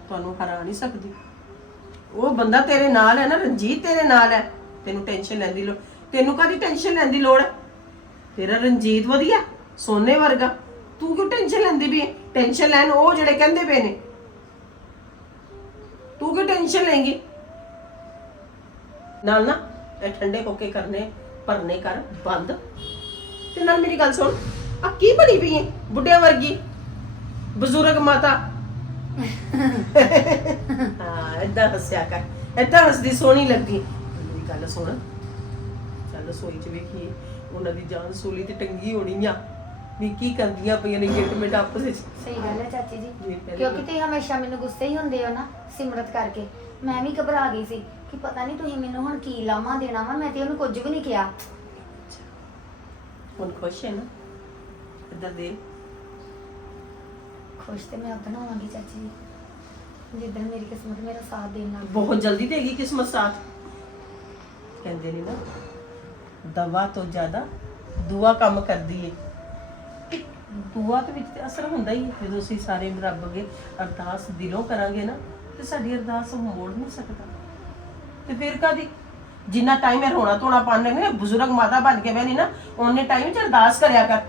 ਤੁਹਾਨੂੰ ਹਰਾ ਨਹੀਂ ਸਕਦੀ। ਉਹ ਬੰਦਾ ਤੇਰੇ ਨਾਲ ਹੈ ਨਾ ਰਣਜੀਤ ਤੇਰੇ ਨਾਲ ਹੈ। ਤੈਨੂੰ ਟੈਨਸ਼ਨ ਲੈਣ ਦੀ ਲੋੜ ਤੈਨੂੰ ਕਾਦੀ ਟੈਨਸ਼ਨ ਲੈਣ ਦੀ ਲੋੜ ਹੈ? ਤੇਰਾ ਰਣਜੀਤ ਵਧੀਆ, ਸੋਨੇ ਵਰਗਾ। ਤੂੰ ਕਿਉਂ ਟੈਨਸ਼ਨ ਲੈਂਦੀ ਵੀ ਟੈਨਸ਼ਨ ਲੈਣ ਉਹ ਜਿਹੜੇ ਕਹਿੰਦੇ ਪਏ ਨੇ। ਤੂੰ ਕਿਉਂ ਟੈਨਸ਼ਨ ਲੈਂਗੀ ਨਾਲ ਨਾ, ਇਹ ਠੰਡੇ ਹੋਕੇ ਕਰਨੇ, ਭਰਨੇ ਕਰ ਬੰਦ। ਤੇ ਨਾਲ ਮੇਰੀ ਗੱਲ ਸੁਣ ਆ ਕੀ ਬਣੀ ਪਈ ਹੈ ਬੁੱਢਿਆਂ ਵਰਗੀ। ਬਜ਼ੁਰਗ ਮਾਤਾ। ਹਾਂ, ਏਦਾਂ ਹੱਸਿਆ ਕਰ। ਏਦਾਂ ਹੱਸਦੀ ਸੋਹਣੀ ਲੱਗੀ ਮੇਰੀ ਗੱਲ ਸੁਣ। ਚੱਲ ਸੋਈ ਚ ਵੇਖੀਏ। ਉਹਨਾਂ ਦੀ ਜਾਨ ਸੂਲੀ ਤੇ ਟੰਗੀ ਹੋਣੀ ਆ। ਵੀ ਕੀ ਕਰਦੀਆਂ ਪਈਆਂ ਨੇ ਗਿੱਟ ਮਿੰਟ ਆਪਸ ਵਿੱਚ ਸਹੀ ਗੱਲ ਹੈ ਚਾਚੀ ਜੀ। ਜੀ, ਪਹਿਲੇ ਕਿਉਂਕਿ ਤੁਸੀਂ ਹਮੇਸ਼ਾ ਮੈਨੂੰ ਗੁੱਸੇ ਹੀ ਹੁੰਦੇ ਹੋ ਨਾ ਸਿਮਰਤ ਕਰਕੇ। ਮੈਂ ਵੀ ਘਬਰਾ ਗਈ ਸੀ ਕਿ ਪਤਾ ਨਹੀਂ ਤੁਸੀਂ ਮੈਨੂੰ ਹੁਣ ਕੀ ਲਾਮਾ ਦੇਣਾ ਵਾ ਮੈਂ ਤੇ ਉਹਨੂੰ ਕੁਝ ਵੀ ਨਹੀਂ ਕਿਹਾ। ਹੁਣ ਖੁਸ਼ ਹੈ ਨਾ? ਇੱਧਰ ਦੇ ਖੁਸ਼ ਤੇ ਮੈਂ ਉਦੋਂ ਹੋਵਾਂਗੀ ਚਾਚੀ ਜੀ। ਜਿੱਦਣ ਮੇਰੀ ਕਿਸਮਤ ਮੇਰਾ ਸਾਥ ਦੇਣ ਲੱਗ ਪਈ। ਬਹੁਤ ਜਲਦੀ ਦੇਗੀ ਕਿਸਮਤ ਸਾਥ। ਕਹਿੰਦੇ ਨੇ ਨਾ ਦਵਾ ਤੋਂ ਜ਼ਿਆਦਾ ਦੁਆ ਕੰਮ ਕਰਦੀ ਏ। ਦੁਆ ਦੇ ਵਿੱਚ ਤੇ ਅਸਰ ਹੁੰਦਾ ਹੀ ਹੈ। ਜਦੋਂ ਅਸੀਂ ਸਾਰੇ ਰੱਬ ਅੱਗੇ ਅਰਦਾਸ ਦਿਲੋਂ ਕਰਾਂਗੇ ਨਾ ਤੇ ਸਾਡੀ ਅਰਦਾਸ ਮੋੜ ਨਹੀਂ ਸਕਦਾ। ਤੇ ਫਿਰ ਕਾਦੀ ਜਿੰਨਾ ਟਾਈਮ ਹੈ ਰੋਣਾ ਧੋਣਾ ਪਾਣ ਲੱਗੇ ਬਜ਼ੁਰਗ ਮਾਤਾ ਬਣ ਕੇ ਬੈਣੀ ਨਾ ਉਹਨੇ ਟਾਈਮ ਚ ਅਰਦਾਸ ਕਰਿਆ ਕਰ।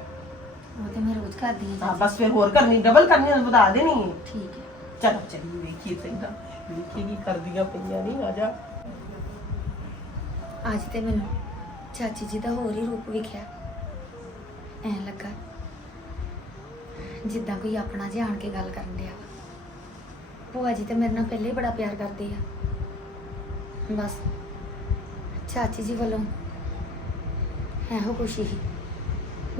ਉਹ ਤੇ ਮੈਂ ਰੋਜ਼ ਕਰਦੀ ਹਾਂ ਹਾਂ ਬਸ ਫਿਰ ਹੋਰ ਕਰਨੀ ਡਬਲ ਕਰਨੀ ਉਹਨੂੰ ਵਧਾ ਦੇਣੀ ਹੈ ਠੀਕ ਹੈ। ਚਲੋ ਚਲੀ ਵੇਖੀ ਚੰਗਾ ਵੇਖੀ ਕੀ ਕਰਦੀਆਂ ਪਈਆਂ ਨਹੀਂ ਆ ਜਾ। ਅੱਜ ਤੇ ਮੈਨੂੰ ਚਾਚੀ ਜੀ ਦਾ ਹੋਰ ਹੀ ਰੂਪ ਵਿਖਿਆ। ਐ ਲੱਗਾ ਜਿੱਦਾਂ ਕੋਈ ਆਪਣਾ ਜਿਹਾ ਆਣ ਕੇ ਗੱਲ ਕਰਨ ਡਿਆ ਵਾ। ਭੂਆ ਜੀ ਤੇ ਮੇਰੇ ਨਾਲ ਪਹਿਲੇ ਹੀ ਬੜਾ ਪਿਆਰ ਕਰਦੇ ਆ। ਬਸ ਚਾਚੀ ਜੀ ਵੱਲੋਂ ਇਹੋ ਖੁਸ਼ੀ ਸੀ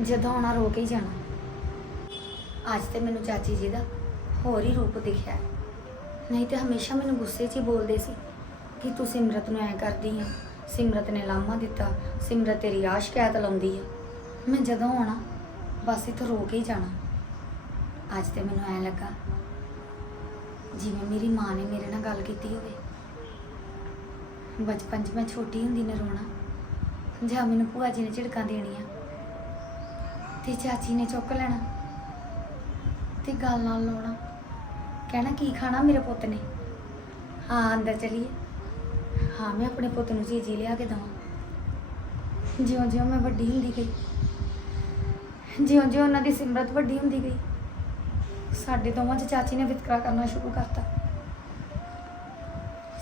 ਜਦੋਂ ਆਉਣਾ ਰੋ ਕੇ ਹੀ ਜਾਣਾ। ਅੱਜ ਤੇ ਮੈਨੂੰ ਚਾਚੀ ਜੀ ਦਾ ਹੋਰ ਹੀ ਰੂਪ ਦਿਖਿਆ। ਨਹੀਂ ਤੇ ਹਮੇਸ਼ਾ ਮੈਨੂੰ ਗੁੱਸੇ 'ਚ ਹੀ ਬੋਲਦੇ ਸੀ ਕਿ ਤੂੰ ਸਿਮਰਤ ਨੂੰ ਐ ਕਰਦੀ ਆ। ਸਿਮਰਤ ਨੇ ਲਾਮਾ ਦਿੱਤਾ, ਸਿਮਰਤ ਤੇਰੀ ਆ ਸ਼ਿਕਾਇਤ ਲਾਉਂਦੀ ਆ। ਮੈਂ ਜਦੋਂ ਆਉਣਾ, ਬਸ ਇੱਥੋਂ ਰੋ ਕੇ ਹੀ ਜਾਣਾ। ਅੱਜ ਤੇ ਮੈਨੂੰ ਐ ਲੱਗਾ, ਜਿਵੇਂ ਮੇਰੀ ਮਾਂ ਨੇ ਮੇਰੇ ਨਾਲ ਗੱਲ ਕੀਤੀ ਹੋਵੇ। ਬਚਪਨ 'ਚ ਮੈਂ ਛੋਟੀ ਹੁੰਦੀ ਨੇ ਰੋਣਾ, ਜਾਂ ਮੈਨੂੰ ਭੂਆ ਜੀ ਨੇ ਝਿੜਕਾਂ ਦੇਣੀਆਂ, ਤੇ ਚਾਚੀ ਨੇ ਚੁੱਕ ਲੈਣਾ, ਤੇ ਗੱਲ ਨਾਲ ਲਾਉਣਾ। ਕਹਿਣਾ, ਕੀ ਖਾਣਾ ਮੇਰੇ ਪੁੱਤ ਨੇ? ਹਾਂ, ਅੰਦਰ ਚਲੀਏ। ਹਾਂ, ਮੈਂ ਆਪਣੇ ਪੁੱਤ ਨੂੰ ਚੀਜ਼ੀ ਲਿਆ ਕੇ ਦਵਾਂ। ਜਿਉਂ ਜਿਉਂ ਮੈਂ ਵੱਡੀ ਹੁੰਦੀ ਗਈ ਜਿਉਂ ਜਿਉਂ ਉਹਨਾਂ ਦੀ ਸਿਮਰਤ ਵੱਡੀ ਹੁੰਦੀ ਗਈ, ਸਾਡੇ ਦੋਵਾਂ 'ਚ ਚਾਚੀ ਨੇ ਵਿਤਕਰਾ ਕਰਨਾ ਸ਼ੁਰੂ ਕਰਤਾ।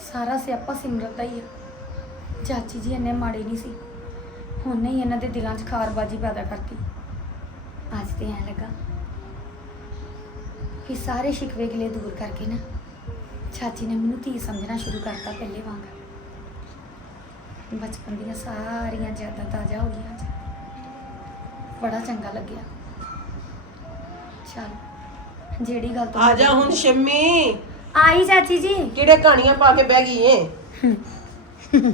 ਸਾਰਾ ਸਿਆਪਾ ਸਿਮਰਤ ਦਾ ਹੀ ਆ। ਚਾਚੀ ਜੀ ਇੰਨੇ ਮਾੜੇ ਨਹੀਂ ਸੀ ਹੁਣ ਹੀ ਇਹਨਾਂ ਦੇ ਦਿਲਾਂ 'ਚ ਖਾਰਬਾਜੀ ਪੈਦਾ ਕਰਤੀ। ਅੱਜ ਤੇ ਐਂ ਲੱਗਾ ਕਿ ਸਾਰੇ ਸ਼ਿਕਵੇ ਗਿਲੇ ਦੂਰ ਕਰਕੇ ਨਾ, ਚਾਚੀ ਨੇ ਮੈਨੂੰ ਧੀ ਸਮਝਣਾ ਸ਼ੁਰੂ ਕਰਤਾ ਪਹਿਲੇ ਵਾਂਗ। ਬਚਪਨ ਦੀਆਂ ਸਾਰੀਆਂ ਯਾਦਾਂ ਤਾਜ਼ਾ ਹੋ ਗਈਆਂ ਅੱਜ। ਬੜਾ ਚੰਗਾ ਲੱਗਿਆ। ਚਲ ਜਿਹੜੀ ਗੱਲ ਤੋਂ ਆ ਜਾ ਹੁਣ ਸ਼ੰਮੀ। ਆਈ ਚਾਚੀ ਜੀ। ਕਿਹੜੇ ਕਹਾਣੀਆਂ ਪਾ ਕੇ ਬਹਿ ਗਈ ਏ? *laughs*